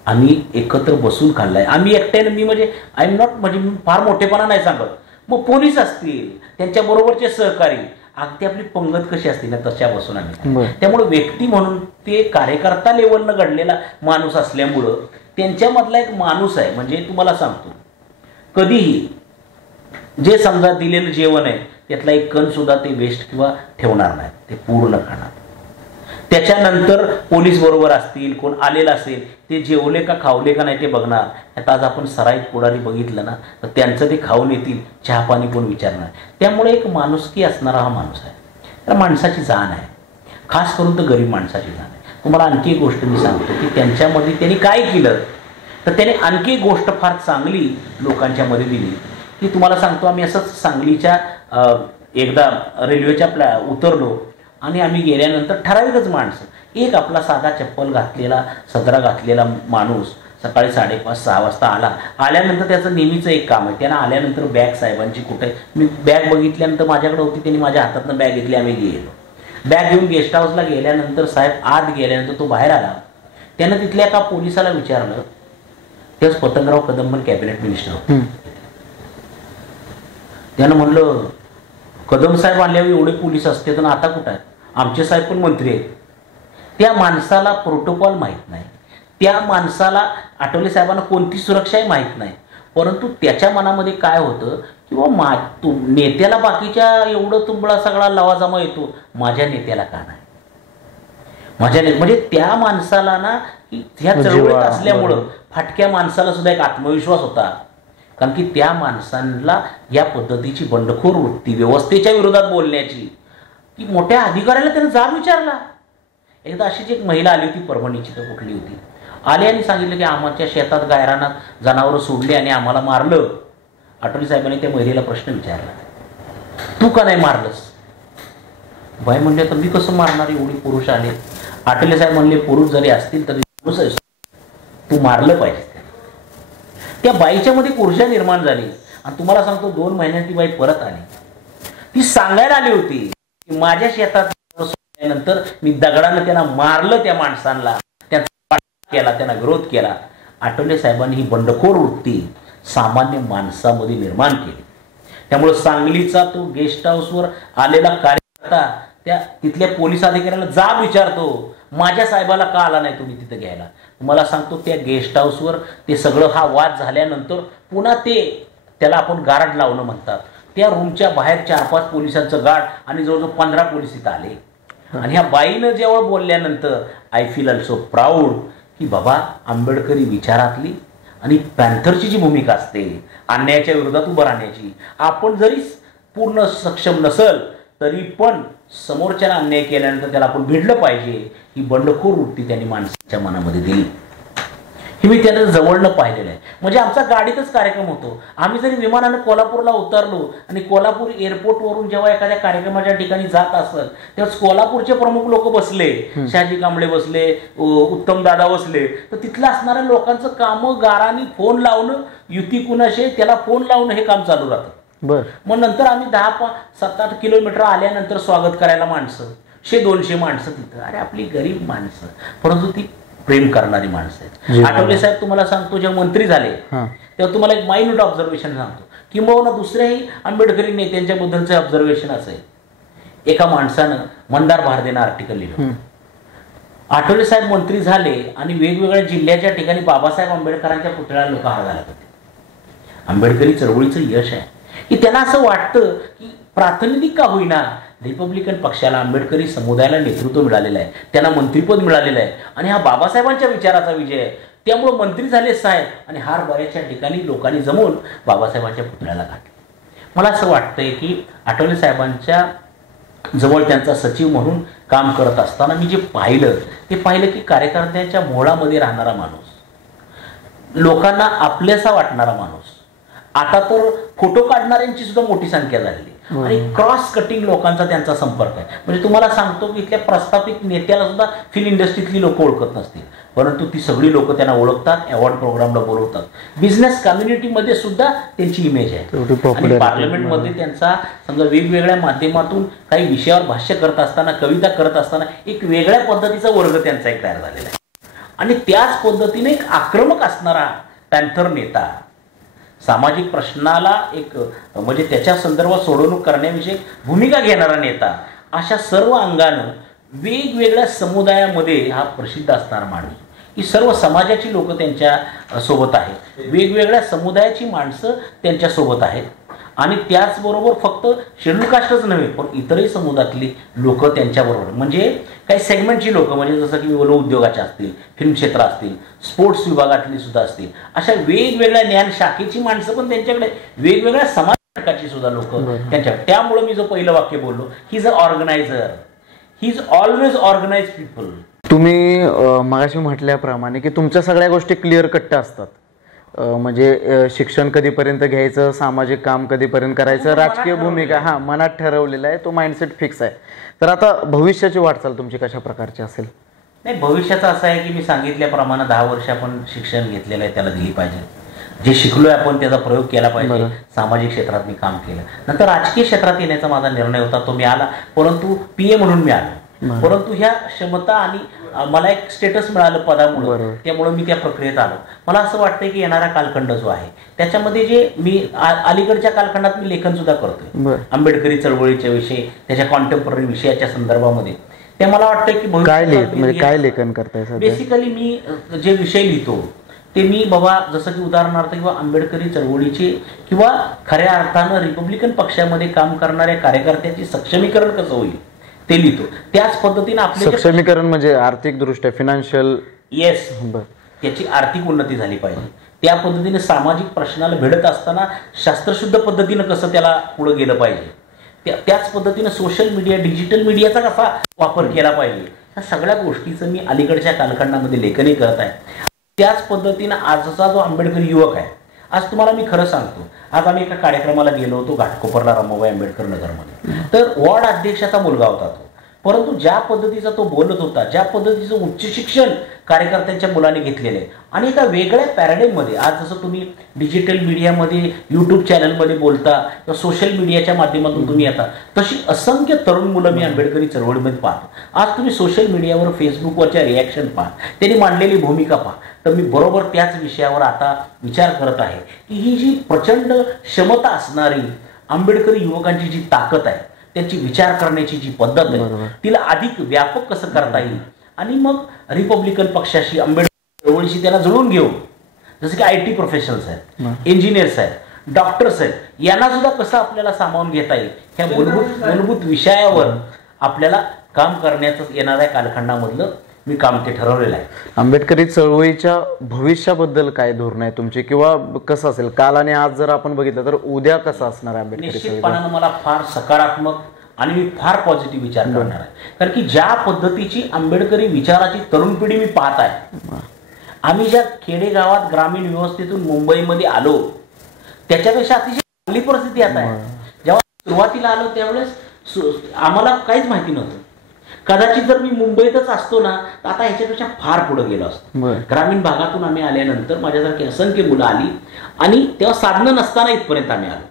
आम्ही एकत्र बसून खाल्लाय. आम्ही एकट्याने, मी म्हणजे आय एम नॉट, म्हणजे मी फार मोठेपणा नाही सांगत, मग पोलीस असतील, त्यांच्याबरोबरचे सहकारी, अगदी आपली पंगत कशी असते ना तशा बसून आम्ही. त्यामुळे व्यक्ती म्हणून ते कार्यकर्ता लेवलनं घडलेला माणूस असल्यामुळं त्यांच्यामधला एक माणूस आहे. म्हणजे तुम्हाला सांगतो, कधीही जे समजा दिलेलं जेवण आहे त्यातला एक कण सुद्धा ते वेस्ट किंवा ठेवणार नाही, ते पूर्ण खाणार. त्याच्यानंतर पोलीस बरोबर असतील, कोण आलेलं असेल, ते जेवले का खावले का नाही ते बघणार. आता आज आपण सराईत पुढारी बघितलं ना, तर त्यांचं ते खाऊन येतील, चहा पाणी कोण विचारणार. त्यामुळे एक माणुसकी असणारा हा माणूस आहे. तर माणसाची जाण आहे, खास करून तर गरीब माणसाची जाण आहे. तुम्हाला आणखी एक गोष्ट मी सांगतो की त्यांच्यामध्ये त्यांनी काय केलं, तर त्याने आणखी एक गोष्ट फार चांगली लोकांच्या मध्ये दिली. की तुम्हाला सांगतो, आम्ही असंच सांगलीच्या एकदा रेल्वेच्या उतरलो आणि आम्ही गेल्यानंतर ठराविकच माणसं, एक आपला साधा चप्पल घातलेला, सदरा घातलेला माणूस सकाळी 5:30-6 वाजता आला. आल्यानंतर त्याचं नेहमीचं एक काम आहे, त्यानं आल्यानंतर बॅग साहेबांची कुठे, मी बॅग बघितल्यानंतर माझ्याकडे होती, त्यांनी माझ्या हातातनं बॅग घेतली, आम्ही गेलो. बॅग घेऊन गेस्ट हाऊसला गेल्यानंतर साहेब आत गेल्यानंतर तो बाहेर आला. त्यानं तिथल्या एका पोलिसाला विचारलं, तेच पतंगराव कदम पण कॅबिनेट मिनिस्टर होते, त्यानं म्हणलं, कदम साहेब आल्यावर एवढे पोलीस असते तर आता कुठं आहेत, आमचे साहेब पण मंत्री आहेत. त्या माणसाला प्रोटोकॉल माहीत नाही, त्या माणसाला आठवले साहेबांना कोणती सुरक्षाही माहीत नाही. परंतु त्याच्या मनामध्ये काय होतं, किंवा नेत्याला बाकीच्या एवढं तुंबळा सगळा लवाजमा येतो, माझ्या नेत्याला का नाही, म्हणजे त्या माणसाला ना ह्या चळवळीत असल्यामुळं फाटक्या माणसाला सुद्धा एक आत्मविश्वास होता. कारण की त्या माणसांना या पद्धतीची बंडखोर वृत्ती, व्यवस्थेच्या विरोधात बोलण्याची, की मोठ्या अधिकाऱ्याला त्यानं जाब विचारला. एकदा अशीच एक महिला आली होती, परभणीची तर कुठली होती, आली आणि सांगितलं की आमच्या शेतात गायरानात जनावरं सोडली आणि आम्हाला मारलं. आठवले साहेबांनी त्या महिलेला प्रश्न विचारला, तू का नाही मारलंस? बाई म्हणले, तर मी कसं मारणार, एवढी पुरुष आले. आठवले साहेब म्हणले, पुरुष जरी असतील तरी तू मारलं पाहिजे. त्या बाईच्या मध्ये ऊर्जा निर्माण झाली. आणि तुम्हाला सांगतो, 2 महिन्यात ती बाई परत आली. ती सांगायला आली होती की माझ्या शेतात नंतर मी दगडानं त्यांना मारलं, त्या माणसांना त्यांचा केला, त्यांना विरोध केला. आठवले साहेबांनी ही बंडखोर वृत्ती सामान्य माणसामध्ये निर्माण केली. त्यामुळे सांगलीचा तो गेस्ट हाऊसवर आलेला कार्यकर्ता त्या तिथल्या पोलीस अधिकाऱ्याला जाब विचारतो, माझ्या साहेबाला का आला नाही तुम्ही तिथं घ्यायला. तुम्हाला सांगतो, त्या गेस्ट हाऊसवर ते सगळं हा वाद झाल्यानंतर पुन्हा त्याला आपण गार्ड लावणं म्हणतात, त्या रूमच्या बाहेर 4-5 पोलिसांचं गार्ड आणि जवळजवळ 15 पोलीस इथं आले. आणि ह्या बाईनं जेव्हा बोलल्यानंतर आय फील ऑल्सो प्राऊड की बाबा, आंबेडकरी विचारातली आणि पॅन्थरची जी भूमिका असते अन्यायाच्या विरोधात उभं राहण्याची, आपण जरी पूर्ण सक्षम नसल तरी पण समोरच्याला अन्याय केल्यानंतर त्याला आपण भिडलं पाहिजे, ही बंडखोर वृत्ती त्यांनी माणसाच्या मनामध्ये दिली. हे मी त्याला जवळनं पाहिलेलं आहे. म्हणजे आमचा गाडीतच कार्यक्रम होतो. आम्ही जरी विमानानं कोल्हापूरला उतरलो आणि कोल्हापूर एअरपोर्टवरून जेव्हा एखाद्या कार्यक्रमाच्या ठिकाणी जात असत, तेव्हा कोल्हापूरचे प्रमुख लोक बसले, शहाजी कांबळे बसले, उत्तम दादा बसले, तर तिथलं असणाऱ्या लोकांचं कामं गारानी फोन लावणं, युती कुणाशे त्याला फोन लावणं, हे काम चालू राहतं. मग नंतर आम्ही 10-7-8 किलोमीटर आल्यानंतर स्वागत करायला माणसं, 100-200 माणसं तिथं. अरे आपली गरीब माणसं, परंतु ती प्रेम करणारी माणसं आहेत. आठवले साहेब तुम्हाला सांगतो, जेव्हा मंत्री झाले तेव्हा तुम्हाला एक मायन्यूट ऑब्झर्वेशन सांगतो, किंबहुना दुसऱ्याही आंबेडकरी नेत्यांच्या बद्दलचं ऑब्झर्वेशन असं आहे. एका माणसानं मंदार भारदेनं आर्टिकल लिहिलं. आठवले साहेब मंत्री झाले आणि वेगवेगळ्या जिल्ह्याच्या ठिकाणी बाबासाहेब आंबेडकरांच्या पुतळ्याला लोक हार घालत होते. आंबेडकरी चळवळीचं यश आहे की त्यांना असं वाटतं की प्रातिनिधिक का होईना रिपब्लिकन पक्षाला, आंबेडकरी समुदायाला नेतृत्व मिळालेलं आहे, त्यांना मंत्रिपद मिळालेलं आहे आणि हा बाबासाहेबांच्या विचाराचा विजय आहे. त्यामुळे मंत्री झाले साहेब आणि हार बऱ्याचशा ठिकाणी लोकांनी जमवून बाबासाहेबांच्या पुतळ्याला घातले. मला असं वाटतंय की आठवले साहेबांच्या जवळ त्यांचा सचिव म्हणून काम करत असताना मी जे पाहिलं की कार्यकर्त्यांच्या मोहळामध्ये राहणारा माणूस, लोकांना आपल्यासा वाटणारा माणूस, आता तर फोटो काढणाऱ्यांची सुद्धा मोठी संख्या झालेली आणि क्रॉस कटिंग लोकांचा त्यांचा संपर्क आहे. म्हणजे तुम्हाला सांगतो की इथल्या प्रस्थापित नेत्याला सुद्धा फिल्म इंडस्ट्रीतली लोक ओळखत नसतील, परंतु ती सगळी लोक त्यांना ओळखतात, अवॉर्ड प्रोग्रामला बोलवतात. बिझनेस कम्युनिटीमध्ये सुद्धा त्यांची इमेज आहे आणि पार्लमेंटमध्ये त्यांचा समजा वेगवेगळ्या माध्यमातून काही विषयावर भाष्य करत असताना, कविता करत असताना एक वेगळ्या पद्धतीचा वर्ग त्यांचा एक तयार झालेला आहे. आणि त्याच पद्धतीने एक आक्रमक असणारा पॅन्थर नेता, सामाजिक प्रश्नाला एक म्हणजे त्याच्या संदर्भात सोडवणूक करण्याविषयी भूमिका घेणारा नेता, अशा सर्व अंगानं वेगवेगळ्या समुदायामध्ये हा प्रसिद्ध असणारा माणूस, ही सर्व समाजाची लोक त्यांच्या सोबत आहेत, वेगवेगळ्या समुदायाची माणसं त्यांच्या सोबत आहेत आणि त्याचबरोबर फक्त शेड्यूल कास्टच नव्हे पण इतरही समुदायातली लोक त्यांच्याबरोबर, म्हणजे काही सेगमेंटची लोक, म्हणजे जसं की उद्योगाच्या असतील, फिल्म क्षेत्र असतील, स्पोर्ट्स विभागातली सुद्धा असतील, अशा वेगवेगळ्या ज्ञान शाखेची माणसं पण त्यांच्याकडे, वेगवेगळ्या समाज घटकाची सुद्धा लोक त्यांच्या. त्यामुळे मी जो पहिलं वाक्य बोललो, he is a organiser, he is always organise people. तुम्ही मगाशी म्हटल्याप्रमाणे की तुमच्या सगळ्या गोष्टी क्लिअर कट्ट असतात, म्हणजे शिक्षण कधीपर्यंत घ्यायचं, सामाजिक काम कधीपर्यंत करायचं, राजकीय भूमिका मनात ठरवलेला आहे, तो माइंडसेट फिक्स आहे. तर आता भविष्याची वाटचाल तुमची कशा प्रकारची असेल? नाही, भविष्याचं असं आहे की मी सांगितल्याप्रमाणे 10 वर्ष आपण शिक्षण घेतलेलं आहे त्याला दिली पाहिजे, जे शिकलोय आपण त्याचा प्रयोग केला पाहिजे. सामाजिक क्षेत्रात मी काम केलं, नंतर राजकीय क्षेत्रात येण्याचा माझा निर्णय होता, तो मी आला, परंतु PA म्हणून मी आलो. परंतु ह्या क्षमता आणि मला एक स्टेटस मिळालं पदामुळे, त्यामुळे मी त्या प्रक्रियेत आलो. मला असं वाटतंय की येणारा कालखंड जो आहे त्याच्यामध्ये जे मी अलीकडच्या कालखंडात मी लेखन सुद्धा करतोय आंबेडकरी चळवळीच्या विषयी, त्याच्या कॉन्टेम्पररी विषयाच्या संदर्भामध्ये. ते मला वाटतं की काय लेखन करताय? बेसिकली मी जे विषय लिहितो ते मी बाबा, जसं की उदाहरणार्थ किंवा आंबेडकरी चळवळीचे किंवा खऱ्या अर्थानं रिपब्लिकन पक्षामध्ये काम करणाऱ्या कार्यकर्त्यांचे सक्षमीकरण कसं होईल ते लिहितो. त्याच पद्धतीने आपले सक्षमीकरण म्हणजे आर्थिक दृष्ट्या, फिनान्शियल, येस, त्याची आर्थिक उन्नती झाली पाहिजे. त्या पद्धतीने सामाजिक प्रश्नाला भिडत असताना शास्त्रशुद्ध पद्धतीनं कसं त्याला पुढे गेलं पाहिजे, त्याच पद्धतीने सोशल मीडिया, डिजिटल मीडियाचा कसा वापर केला पाहिजे, या सगळ्या गोष्टीचं मी अलीकडच्या कालखंडामध्ये लेखनही करत आहे. त्याच पद्धतीनं आजचा जो आंबेडकरी युवक आहे, आज तुम्हाला मी खरं सांगतो, आज आम्ही एका कार्यक्रमाला गेलो होतो घाटकोपरला, रमाबाई आंबेडकर नगरमध्ये. तर वॉर्ड अध्यक्षाचा मुलगा होता तो, परंतु ज्या पद्धतीचा तो बोलत होता, ज्या पद्धतीचं उच्च शिक्षण कार्यकर्त्यांच्या मुलाने घेतलेलं आहे आणि एका वेगळ्या पॅराडाईममध्ये, आज जसं तुम्ही डिजिटल मीडियामध्ये, यूट्यूब चॅनलमध्ये बोलता किंवा सोशल मीडियाच्या माध्यमातून तुम्ही येता, तशी असंख्य तरुण मुलं मी आंबेडकरी चळवळीमध्ये पाहतो. आज तुम्ही सोशल मीडियावर, फेसबुकवरच्या रिॲक्शन पहा, त्यांनी मांडलेली भूमिका पहा. तर मी बरोबर त्याच विषयावर आता विचार करत आहे की ही जी प्रचंड क्षमता असणारी आंबेडकरी युवकांची जी ताकद आहे, त्याची विचार करण्याची जी पद्धत आहे, तिला अधिक व्यापक कसं करता येईल आणि मग रिपब्लिकन पक्षाशी, आंबेडकर चळवळीशी त्याला जुळवून घेऊ. जसं की IT प्रोफेशनल्स आहेत, इंजिनियर्स आहेत, डॉक्टर्स आहेत, यांना सुद्धा कसं आपल्याला सामावून घेता येईल, ह्या मूलभूत विषयावर आपल्याला काम करण्याचं येणाऱ्या कालखंडामधलं मी काम ते ठरवलेलं आहे. आंबेडकरी चळवळीच्या भविष्याबद्दल काय धोरण आहे तुमचे, किंवा कसं असेल काल आणि आज जर आपण बघितलं तर उद्या कसं असणार आहे आंबेडकरी? निश्चितपणानं मला फार सकारात्मक आणि मी फार पॉझिटिव्ह विचार करणार आहे, कारण की ज्या पद्धतीची आंबेडकरी विचाराची तरुण पिढी मी पाहत आहे, आम्ही ज्या खेडेगावात ग्रामीण व्यवस्थेतून मुंबईमध्ये आलो त्याच्यापेक्षा अतिशय चांगली परिस्थिती आता आहे. जेव्हा सुरुवातीला आलो त्यावेळेस आम्हाला काहीच माहिती नव्हतं. कदाचित जर मी मुंबईतच असतो ना तर आता ह्याच्यापेक्षा फार पुढे गेलो असतो. ग्रामीण भागातून आम्ही आल्यानंतर माझ्यासारखी असंख्य मुलं आली आणि तेव्हा साधनं नसताना इथपर्यंत आम्ही आलो.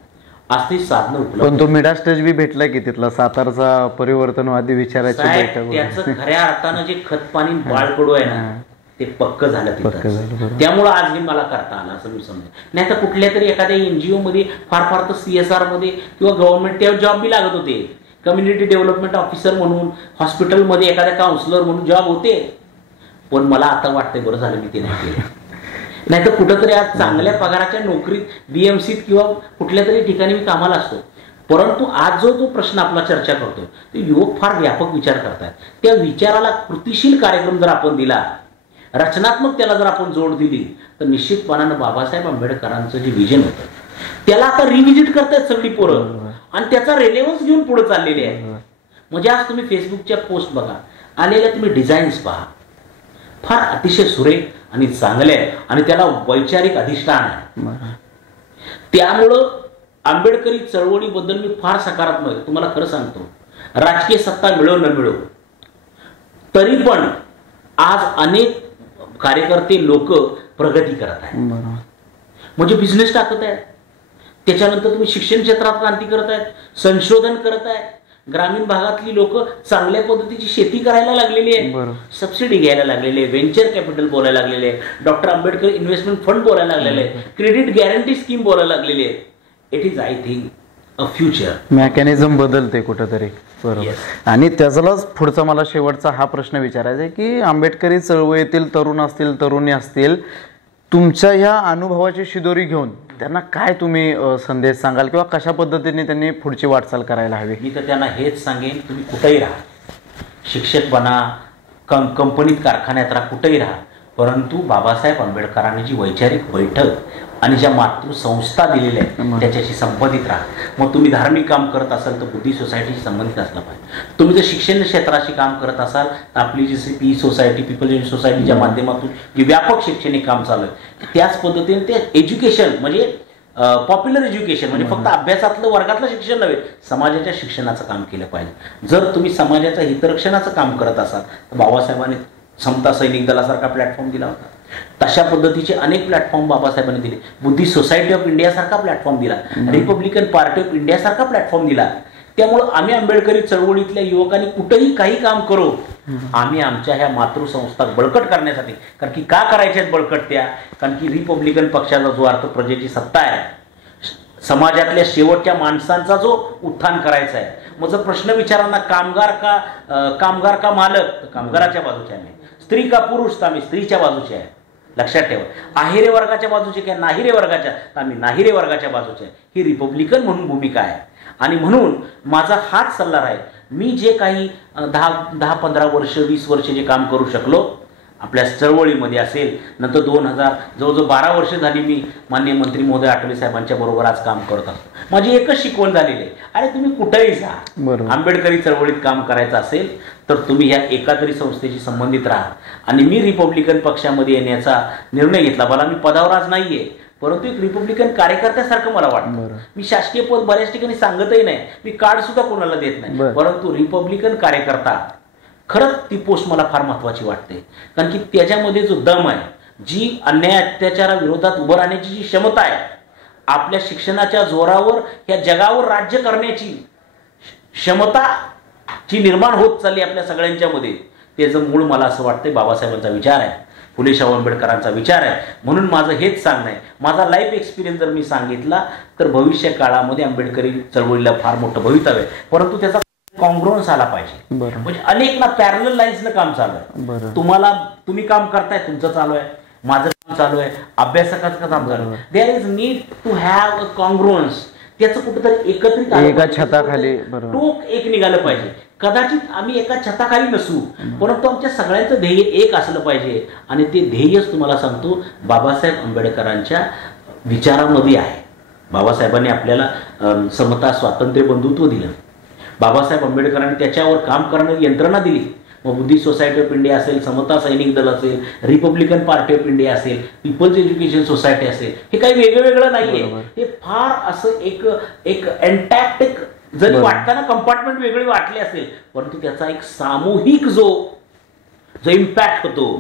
आज ते साधनं उपलब्ध. पण तो मिडा स्टेज बी भेटला की तिथला सातारचा परिवर्तनवादी विचाराची बैठक, त्याचं खऱ्या अर्थानं जे खतपाणी बाळकडू आहे ना ते पक्क झालं तिथं. त्यामुळं आज हे मला करता आलं असं मी समजेन. नाही तर कुठल्या तरी एखाद्या NGO मध्ये, फार तर CSR मध्ये किंवा गव्हर्नमेंट, तेव्हा जॉब बी लागत होते, कम्युनिटी डेव्हलपमेंट ऑफिसर म्हणून, हॉस्पिटलमध्ये एखाद्या काउन्सिलर म्हणून जॉब होते. पण मला आता वाटतंय बरं झालं मी ते नाही केलं. नाही तर कुठंतरी आज चांगल्या पगाराच्या नोकरीत, BMCत किंवा कुठल्या तरी ठिकाणी मी कामाला असतो. परंतु आज जो तो प्रश्न आपला चर्चा करतो ते युवक फार व्यापक विचार करतात. त्या विचाराला कृतीशील कार्यक्रम जर आपण दिला, रचनात्मक त्याला जर आपण जोड दिली, तर निश्चितपणानं बाबासाहेब आंबेडकरांचं जे विजन होतं त्याला आता रिव्हिजिट करतायत सगळी पोरं आणि त्याचा रेलेव्हन्स घेऊन पुढे चाललेले आहे. म्हणजे आज तुम्ही फेसबुकच्या पोस्ट बघा, आलेल्या तुम्ही डिझाईन्स पहा, फार अतिशय सुरेख आणि चांगले आहे आणि त्याला वैचारिक अधिष्ठान आहे. त्यामुळं आंबेडकरी चळवळीबद्दल मी फार सकारात्मक आहे. तुम्हाला खरं सांगतो, राजकीय सत्ता मिळो न मिळो तरी पण आज अनेक कार्यकर्ते लोक प्रगती करत आहेत, म्हणजे बिझनेस टाकत आहेत. त्याच्यानंतर तुम्ही शिक्षण क्षेत्रात क्रांती करत आहेत, संशोधन करत आहेत. ग्रामीण भागातली लोक चांगल्या पद्धतीची शेती करायला लागलेली आहे, सबसिडी घ्यायला लागलेली आहे, व्हेंचर कॅपिटल बोलायला लागलेले आहे, डॉक्टर आंबेडकर इन्व्हेस्टमेंट फंड बोलायला लागलेले आहे, क्रेडिट गॅरंटी स्कीम बोलायला लागलेली आहे. It is I think a future. Mechanism बदलते कुठेतरी. बरोबर. आणि त्याचाच पुढचा मला शेवटचा हा प्रश्न विचारायचा आहे की आंबेडकरी चळवळीतील तरुण असतील, तरुणी असतील, तुमच्या ह्या अनुभवाची शिदोरी घेऊन त्यांना काय तुम्ही संदेश सांगाल किंवा कशा पद्धतीने त्यांनी पुढची वाटचाल करायला हवी? मी तर त्यांना हेच सांगेन, तुम्ही कुठेही राहा, शिक्षक बना, कंपनीत कारखान्यात राहा, कुठेही राहा, परंतु बाबासाहेब आंबेडकरांनी जी वैचारिक बैठक आणि ज्या मातृसंस्था दिलेल्या आहेत त्याच्याशी संबंधित राहा. मग तुम्ही धार्मिक काम करत असाल तर बुद्धी सोसायटीशी संबंधित असलं पाहिजे. तुम्ही जर शिक्षण क्षेत्राशी काम करत असाल तर आपली जी पी सोसायटी, पीपल सोसायटीच्या माध्यमातून जे व्यापक शैक्षणिक काम चालू आहे त्याच पद्धतीने ते एज्युकेशन म्हणजे पॉप्युलर एज्युकेशन म्हणजे फक्त अभ्यासातलं वर्गातलं शिक्षण नव्हे, समाजाच्या शिक्षणाचं काम केलं पाहिजे. जर तुम्ही समाजाच्या हितरक्षणाचं काम करत असाल तर बाबासाहेबांनी समता सैनिक दलासारखा प्लॅटफॉर्म दिला होता. तशा पद्धतीचे अनेक प्लॅटफॉर्म बाबासाहेबांनी दिले. बुद्धी सोसायटी ऑफ इंडिया सारखा प्लॅटफॉर्म दिला, रिपब्लिकन पार्टी ऑफ इंडिया सारखा प्लॅटफॉर्म दिला. त्यामुळं आम्ही आंबेडकरी चळवळीतल्या युवकांनी कुठेही काही काम करू, आम्ही आमच्या ह्या मातृसंस्था बळकट करण्यासाठी, कारण की का करायच्या आहेत बळकट त्या, कारण की रिपब्लिकन पक्षाचा जो अर्थ प्रजेची सत्ता आहे, समाजातल्या शेवटच्या माणसांचा जो उत्थान करायचा आहे. मग जर प्रश्न विचारांना कामगार का मालक, तर कामगाराच्या बाजूचे आहे, स्त्री का पुरुष तर आम्ही स्त्रीच्या बाजूचे आहे. लक्षात ठेवा, आहेरे वर्गाच्या बाजूचे काय नाहिरे वर्गाच्या तर आम्ही नाहिरे वर्गाच्या बाजूचे आहे. ही रिपब्लिकन म्हणून भूमिका आहे. आणि म्हणून माझा हाच सल्ला आहे, मी जे काही 10-15 वर्ष 20 वर्ष जे काम करू शकलो आपल्या चळवळीमध्ये असेल, नंतर 2000 जवळजवळ 12 वर्ष झाली मी माननीय मंत्री महोदय आठवले साहेबांच्या बरोबर आज काम करत असतो. माझी एकच शिकवण झालेली आहे, अरे तुम्ही कुठेही जा, आंबेडकरी चळवळीत काम करायचं असेल तर तुम्ही ह्या एकातरी संस्थेशी संबंधित राहा. आणि मी रिपब्लिकन पक्षामध्ये येण्याचा निर्णय घेतला. मला मी पदावर आज नाहीये, परंतु एक रिपब्लिकन कार्यकर्त्यासारखं मला वाटतं. मी शासकीय पद बऱ्याच ठिकाणी सांगतही नाही, मी कार्ड सुद्धा कोणाला देत नाही, परंतु रिपब्लिकन कार्यकर्ता खरंच ती पोस्ट मला फार महत्वाची वाटते. कारण की त्याच्यामध्ये जो दम आहे, जी अन्याय अत्याचाराविरोधात उभं राहण्याची जी क्षमता आहे, आपल्या शिक्षणाच्या जोरावर या जगावर राज्य करण्याची क्षमता जी निर्माण होत चालली आपल्या सगळ्यांच्या मध्ये, त्याचं मूळ मला असं वाटतंय बाबासाहेबांचा विचार आहे, फुले शाहू आंबेडकरांचा विचार आहे. म्हणून माझं हेच सांगणं आहे, माझा लाईफ एक्सपिरियन्स जर मी सांगितला तर भविष्य काळामध्ये आंबेडकरी चळवळीला फार मोठं भवितव्य आहे, परंतु त्याचा कॉन्ग्रुअन्स आला पाहिजे. म्हणजे अनेक ना पॅरलल लाईन्सनं काम चालू आहे. तुम्ही काम करताय, तुमचं चालू आहे, माझं काम चालू आहे, अभ्यासकाचं काम चालू आहे. There is need to have a congruence. त्याचं कुठेतरी एकत्रित एका छताखाली टोक एक निघालं पाहिजे. कदाचित आम्ही एका छताखाली नसू, परंतु आमच्या सगळ्यांचं ध्येय एक असलं पाहिजे. आणि ते ध्येयच तुम्हाला सांगतो बाबासाहेब आंबेडकरांच्या विचारामध्ये आहे. बाबासाहेबांनी आपल्याला समता, स्वातंत्र्य, बंधुत्व दिलं. बाबासाहेब आंबेडकरांनी त्याच्यावर काम करणारी यंत्रणा दिली. मग बुद्धी सोसायटी ऑफ इंडिया असेल, समता सैनिक दल असेल, रिपब्लिकन पार्टी ऑफ इंडिया असेल, पीपल्स एज्युकेशन सोसायटी असेल, हे काही वेगळं नाहीये. हे फार असं एक एन्टॅक्ट जरी वाटताना कंपार्टमेंट वेगळी वाटली असेल, परंतु त्याचा एक सामूहिक जो इम्पॅक्ट होतो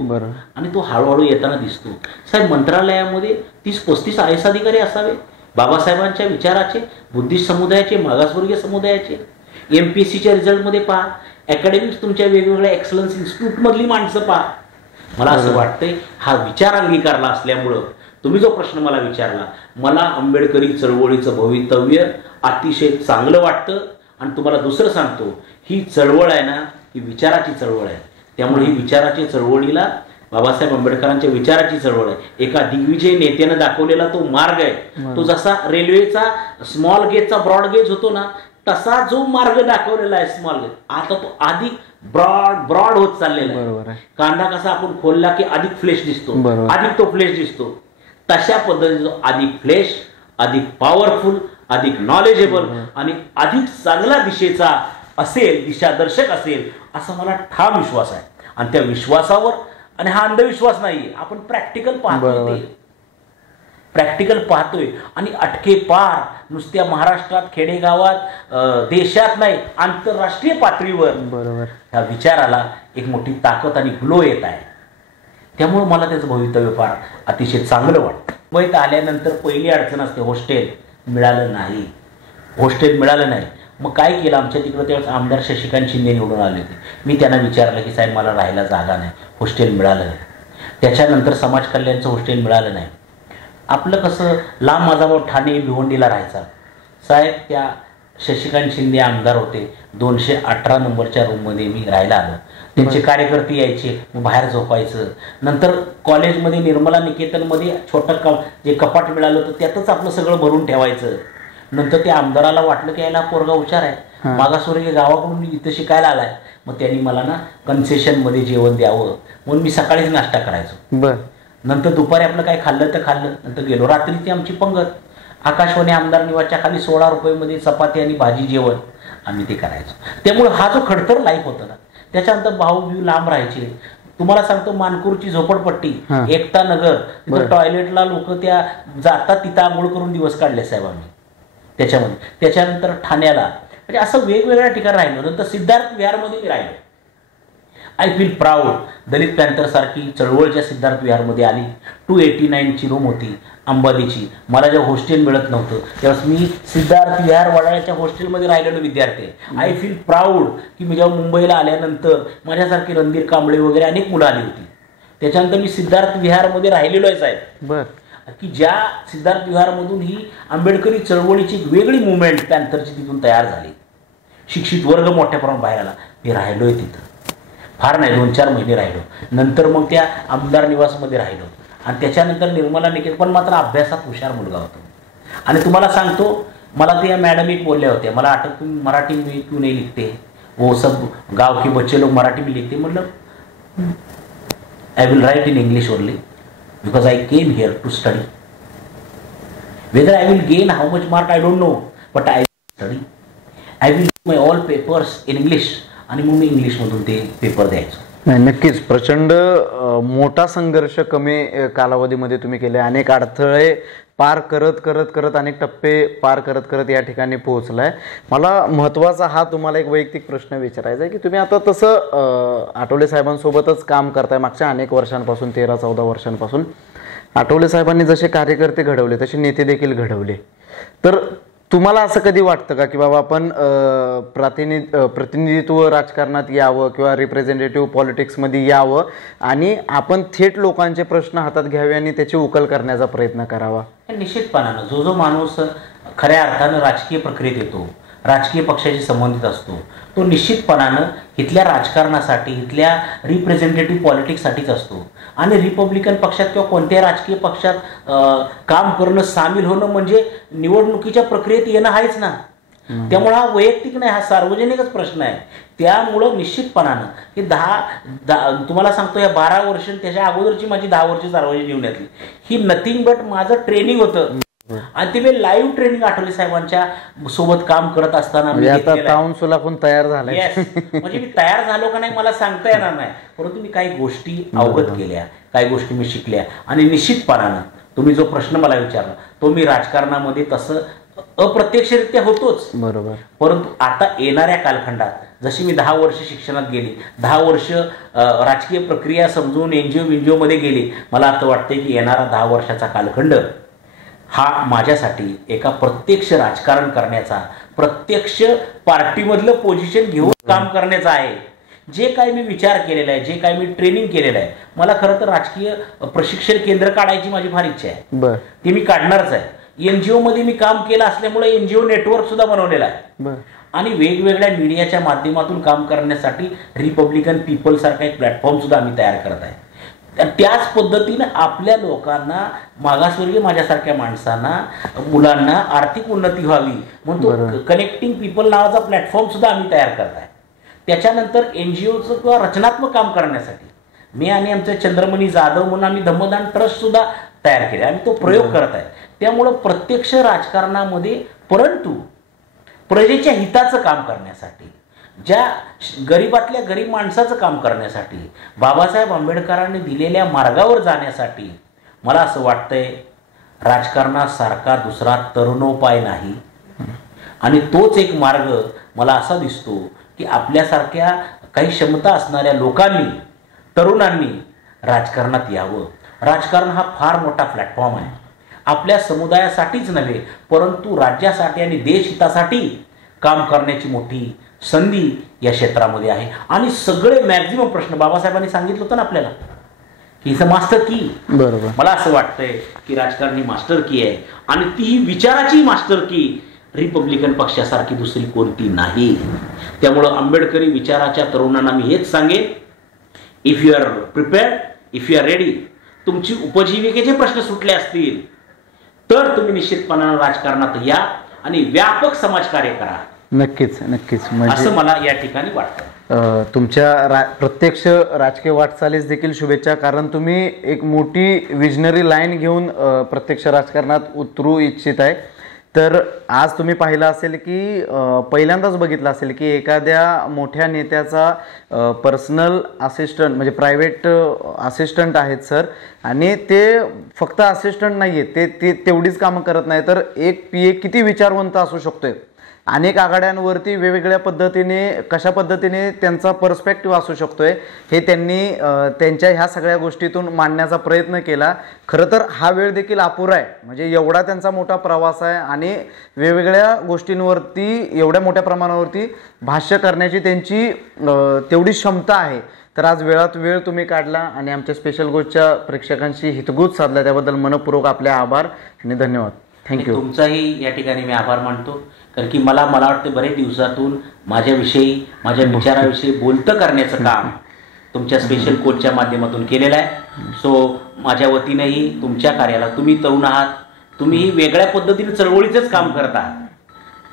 आणि तो हळूहळू येताना दिसतो. साहेब, मंत्रालयामध्ये 30-35 IAS अधिकारी असावे बाबासाहेबांच्या विचाराचे, बुद्धिस्ट समुदायाचे, मागासवर्गीय समुदायाचे. MPSCच्या रिझल्टमध्ये पहा, अकॅडमिक्स तुमच्या वेगवेगळ्या एक्सलन्स इन्स्टिट्यूटमधली माणसं पहा. मला असं वाटतंय हा विचार अंगीकारला असल्यामुळं तुम्ही जो प्रश्न मला विचारला, मला आंबेडकरी चळवळीचं भवितव्य अतिशय चांगलं वाटतं. आणि तुम्हाला दुसरं सांगतो, ही चळवळ आहे ना, ही विचाराची चळवळ आहे. त्यामुळे ही विचाराची चळवळीला, बाबासाहेब आंबेडकरांच्या विचाराची चळवळ आहे. एका दिग्विजय नेत्यानं दाखवलेला तो मार्ग आहे. तो जसा रेल्वेचा स्मॉल गेजचा ब्रॉड गेज होतो ना, तसा जो मार्ग दाखवलेला आहे स्मॉल गेज, आता तो अधिक ब्रॉड होत चाललेला आहे. कांदा कसा आपण खोलला की अधिक फ्लेश दिसतो, अधिक तो फ्लेश दिसतो, तशा पद्धतीने अधिक फ्लेश, अधिक पॉवरफुल, अधिक नॉलेजेबल आणि अधिक चांगला दिशेचा असेल, दिशादर्शक असेल असं मला ठाम विश्वास आहे. आणि त्या विश्वासावर, आणि हा अंधविश्वास नाहीये, आपण प्रॅक्टिकल पाहतोय, प्रॅक्टिकल पाहतोय. आणि अटके पार नुसत्या महाराष्ट्रात, खेडेगावात, देशात नाही, आंतरराष्ट्रीय पातळीवर ह्या विचाराला एक मोठी ताकद आणि ग्लो येत आहे. त्यामुळे मला त्याचं भवितव्य फार अतिशय चांगलं वाटतं. मुंबईत आल्यानंतर पहिली अडचण असते, हॉस्टेल मिळालं नाही. हॉस्टेल मिळालं नाही, मग काय केलं, आमच्या तिकडं त्यावेळेस आमदार शशिकांत शिंदे निवडून आले होते. मी त्यांना विचारलं की साहेब मला राहायला जागा नाही, हॉस्टेल मिळालं नाही. त्याच्यानंतर समाज कल्याणचं हॉस्टेल मिळालं नाही. आपलं कसं लांब माझा भाऊ ठाणे भिवंडीला राहायचा. साहेब त्या शशिकांत शिंदे आमदार होते, 218 नंबरच्या रूममध्ये मी राहायला आलो. त्यांचे कार्यकर्ते यायचे, मग बाहेर झोपायचं. नंतर कॉलेजमध्ये निर्मला निकेतनमध्ये छोटं जे कपाट मिळालं होतं त्यातच आपलं सगळं भरून ठेवायचं. नंतर त्या आमदाराला वाटलं की याला पोरगा हुशार आहे, मागासवर्गीय गावाकडून इथं शिकायला आलाय, मग त्यांनी मला ना कन्सेशनमध्ये जेवण द्यावं म्हणून मी सकाळीच नाश्ता करायचो. नंतर दुपारी आपलं काय खाल्लं तर खाल्लं, नंतर गेलो. रात्रीची आमची पंगत आकाशवाणी आमदार निवासच्या खाली 16 रुपयेमध्ये चपाती आणि भाजी जेवण आम्ही ते करायचो. त्यामुळे हा जो खडतर लाईफ होता ना, त्याच्यानंतर भाऊ बिऊ लांब राहायचे. तुम्हाला सांगतो, मानपूरची झोपडपट्टी, एकता नगर, तिथं टॉयलेटला लोक त्या जातात, तिथं आंघोळ करून दिवस काढले साहेब आम्ही त्याच्यामध्ये. त्याच्यानंतर ठाण्याला, म्हणजे असं वेगवेगळ्या ठिकाणी राहिलो. नंतर सिद्धार्थ विहारमध्ये मी राहिलो. I feel proud. Dalit panther सारखी चळवळच्या सिद्धार्थ विहारमध्ये आली. 289ची रूम होती अंबानीची. मला जेव्हा हॉस्टेल मिळत नव्हतं त्यावेळेस मी सिद्धार्थ विहार वडाळ्याच्या हॉस्टेलमध्ये राहिलेलो विद्यार्थी. आय फील प्राऊड की मी जेव्हा मुंबईला आल्यानंतर माझ्यासारखी रणधीर कांबळे वगैरे अनेक मुलं आली होती. त्याच्यानंतर मी सिद्धार्थ विहारमध्ये राहिलेलो आहे साहेब, की ज्या सिद्धार्थ विहारमधून ही आंबेडकरी चळवळीची वेगळी मुवमेंट पॅन्थरची तिथून तयार झाली. शिक्षित वर्ग मोठ्या प्रमाणात बाहेर आला. मी राहिलोय तिथं, फार नाही 2-4 महिने राहिलो. नंतर मग त्या आमदार निवासमध्ये राहिलो. आणि त्याच्यानंतर निर्मला निकेतन, पण मात्र अभ्यासात हुशार मुलगा होता. आणि तुम्हाला सांगतो, मला त्या मॅडम एक बोलल्या होत्या, मला आठवत, तुम्ही मराठी में क्यों नहीं लिखते, वो सब गाव के बच्चे लोग मराठी में लिखते. मतलब I will write in English only because I came here to study. Whether I will gain how much mark I don't know, but I study. I will my all papers in English. आणि मग मी इंग्लिशमधून ते paper द्यायचो. नाही, नक्कीच प्रचंड मोठा संघर्ष कमी कालावधीमध्ये तुम्ही केले. अनेक अडथळे पार करत करत करत, अनेक टप्पे पार करत करत या ठिकाणी पोहोचलाय. मला महत्त्वाचा हा तुम्हाला एक वैयक्तिक प्रश्न विचारायचा आहे की तुम्ही आता तसं आठवले साहेबांसोबतच काम करताय मागच्या अनेक वर्षांपासून, 13-14 वर्षांपासून. आठवले साहेबांनी जसे कार्यकर्ते घडवले तसे नेते देखील घडवले. तर तुम्हाला असं कधी वाटतं का की बाबा आपण प्रतिनिधित्व राजकारणात यावं किंवा रिप्रेझेंटेटिव्ह पॉलिटिक्समध्ये यावं आणि आपण थेट लोकांचे प्रश्न हातात घ्यावे आणि त्याची उकल करण्याचा प्रयत्न करावा? निश्चितपणानं जो जो माणूस खऱ्या अर्थानं राजकीय प्रक्रियेत येतो, राजकीय पक्षाशी संबंधित असतो, तो निश्चितपणानं इथल्या राजकारणासाठी, इथल्या रिप्रेझेंटेटिव्ह पॉलिटिक्ससाठीच असतो. आणि रिपब्लिकन पक्षात किंवा कोणत्याही राजकीय पक्षात काम करणं, सामील होणं म्हणजे निवडणुकीच्या प्रक्रियेत येणं आहेच ना. त्यामुळे हा वैयक्तिक नाही, हा सार्वजनिकच प्रश्न आहे. त्यामुळं निश्चितपणानं की तुम्हाला सांगतो, या 12 वर्ष त्याच्या अगोदरची माझी 10 वर्ष सार्वजनिक जीवनातली ही नथिंग बट माझं ट्रेनिंग होतं. आणि ते मी लाईव्ह ट्रेनिंग आठवले साहेबांच्या सोबत काम करत असताना तयार झाले. म्हणजे मी तयार झालो का नाही मला सांगता येणार नाही, परंतु मी काही गोष्टी अवगत केल्या, काही गोष्टी मी शिकल्या. आणि निश्चितपणानं तुम्ही जो प्रश्न मला विचारला तो मी राजकारणामध्ये तसं अप्रत्यक्षरित्या होतोच, बरोबर. परंतु आता येणाऱ्या कालखंडात जशी मी 10 वर्ष शिक्षणात गेली, 10 वर्ष राजकीय प्रक्रिया समजून NGO मध्ये गेली, मला आता वाटतंय की येणारा 10 वर्षाचा कालखंड हा माझ्यासाठी एका प्रत्यक्ष राजकारण करण्याचा, प्रत्यक्ष पार्टीमधलं पोझिशन घेऊन काम करण्याचा आहे. जे काही मी विचार केलेला आहे, जे काही मी ट्रेनिंग केलेलं आहे, मला खरं तर राजकीय प्रशिक्षण केंद्र काढायची माझी फार इच्छा आहे. ते मी काढणारच आहे. NGO मध्ये मी काम केलं असल्यामुळे NGO नेटवर्क सुद्धा बनवलेला आहे. आणि वेगवेगळ्या मीडियाच्या माध्यमातून काम करण्यासाठी रिपब्लिकन पीपल सारखा एक प्लॅटफॉर्म सुद्धा आम्ही तयार करत आहे. त्याच पद्धतीनं आपल्या लोकांना, मागासवर्गीय माझ्यासारख्या माणसांना, मुलांना आर्थिक उन्नती व्हावी म्हणून कनेक्टिंग पीपल नावाचा प्लॅटफॉर्म सुद्धा आम्ही तयार करत आहे. त्याच्यानंतर NGOचं किंवा रचनात्मक काम करण्यासाठी मी आणि आमचे चंद्रमणी जाधव म्हणून आम्ही धम्मदान ट्रस्ट सुद्धा तयार केले. आम्ही तो प्रयोग करत आहे. त्यामुळं प्रत्यक्ष राजकारणामध्ये, परंतु प्रजेच्या हिताचं काम करण्यासाठी, ज्या गरीबातल्या गरीब माणसाचं काम करण्यासाठी, बाबासाहेब आंबेडकरांनी दिलेल्या मार्गावर जाण्यासाठी मला असं वाटतंय राजकारणासारखा दुसरा तरुणोपाय नाही. आणि तोच एक मार्ग मला असा दिसतो की आपल्यासारख्या काही क्षमता असणाऱ्या लोकांनी, तरुणांनी राजकारणात यावं. राजकारण हा फार मोठा प्लॅटफॉर्म आहे. आपल्या समुदायासाठीच नव्हे परंतु राज्यासाठी आणि देशहितासाठी काम करण्याची मोठी संधी या क्षेत्रामध्ये आहे. आणि सगळे मॅक्झिमम प्रश्न बाबासाहेबांनी सांगितलं होतं ना आपल्याला की इज अ मास्टर की. बरोबर. मला असं वाटतंय की राजकारण ही मास्टर की आहे आणि ती विचाराची मास्टर की रिपब्लिकन पक्षासारखी दुसरी कोणती नाही. त्यामुळं आंबेडकरी विचाराच्या तरुणांना मी हेच सांगेन, if you are prepared, if you are ready, तुमची उपजीविकेचे प्रश्न सुटले असतील तर तुम्ही निश्चितपणानं राजकारणात या आणि व्यापक समाजकार्य करा. नक्कीच नक्कीच. म्हणजे असं मला या ठिकाणी वाटतं. तुमच्या प्रत्यक्ष राजकीय वाटचालीस देखील शुभेच्छा, कारण तुम्ही एक मोठी विजनरी लाईन घेऊन प्रत्यक्ष राजकारणात उतरू इच्छित आहे. तर आज तुम्ही पाहिलं असेल की पहिल्यांदाच बघितलं असेल की एखाद्या मोठ्या नेत्याचा पर्सनल असिस्टंट म्हणजे प्रायव्हेट असिस्टंट आहेत सर, आणि ते फक्त असिस्टंट नाही आहेत, ते तेवढीच कामं करत नाही तर एक PA किती विचारवंत असू शकतोय, अनेक आघाड्यांवरती वेगवेगळ्या पद्धतीने कशा पद्धतीने त्यांचा पर्स्पेक्टिव्ह असू शकतोय हे त्यांनी त्यांच्या ह्या सगळ्या गोष्टीतून मांडण्याचा प्रयत्न केला. खरं तर हा वेळ देखील अपुरा आहे. म्हणजे एवढा त्यांचा मोठा प्रवास आहे आणि वेगवेगळ्या गोष्टींवरती एवढ्या मोठ्या प्रमाणावरती भाष्य करण्याची त्यांची तेवढी क्षमता आहे. तर आज वेळात वेळ तुम्ही काढला आणि आमच्या स्पेशल गोष्टच्या प्रेक्षकांशी हितगुज साधला, त्याबद्दल मनपूर्वक आपले आभार आणि धन्यवाद. थँक्यू. तुमचाही या ठिकाणी मी आभार मानतो, कारण की मला वाटते बरेच दिवसातून माझ्याविषयी, माझ्या विचाराविषयी बोलतं करण्याचं काम तुमच्या स्पेशल कोचच्या माध्यमातून केलेलं आहे. सो माझ्या वतीनेही तुमच्या कार्याला, तुम्ही तरुण आहात, तुम्ही वेगळ्या पद्धतीने चळवळीचंच काम करत आहात,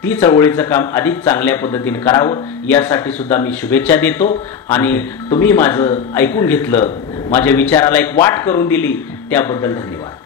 ती चळवळीचं काम अधिक चांगल्या पद्धतीने करावं यासाठी सुद्धा मी शुभेच्छा देतो. आणि तुम्ही माझं ऐकून घेतलं, माझ्या विचाराला एक वाट करून दिली, त्याबद्दल धन्यवाद.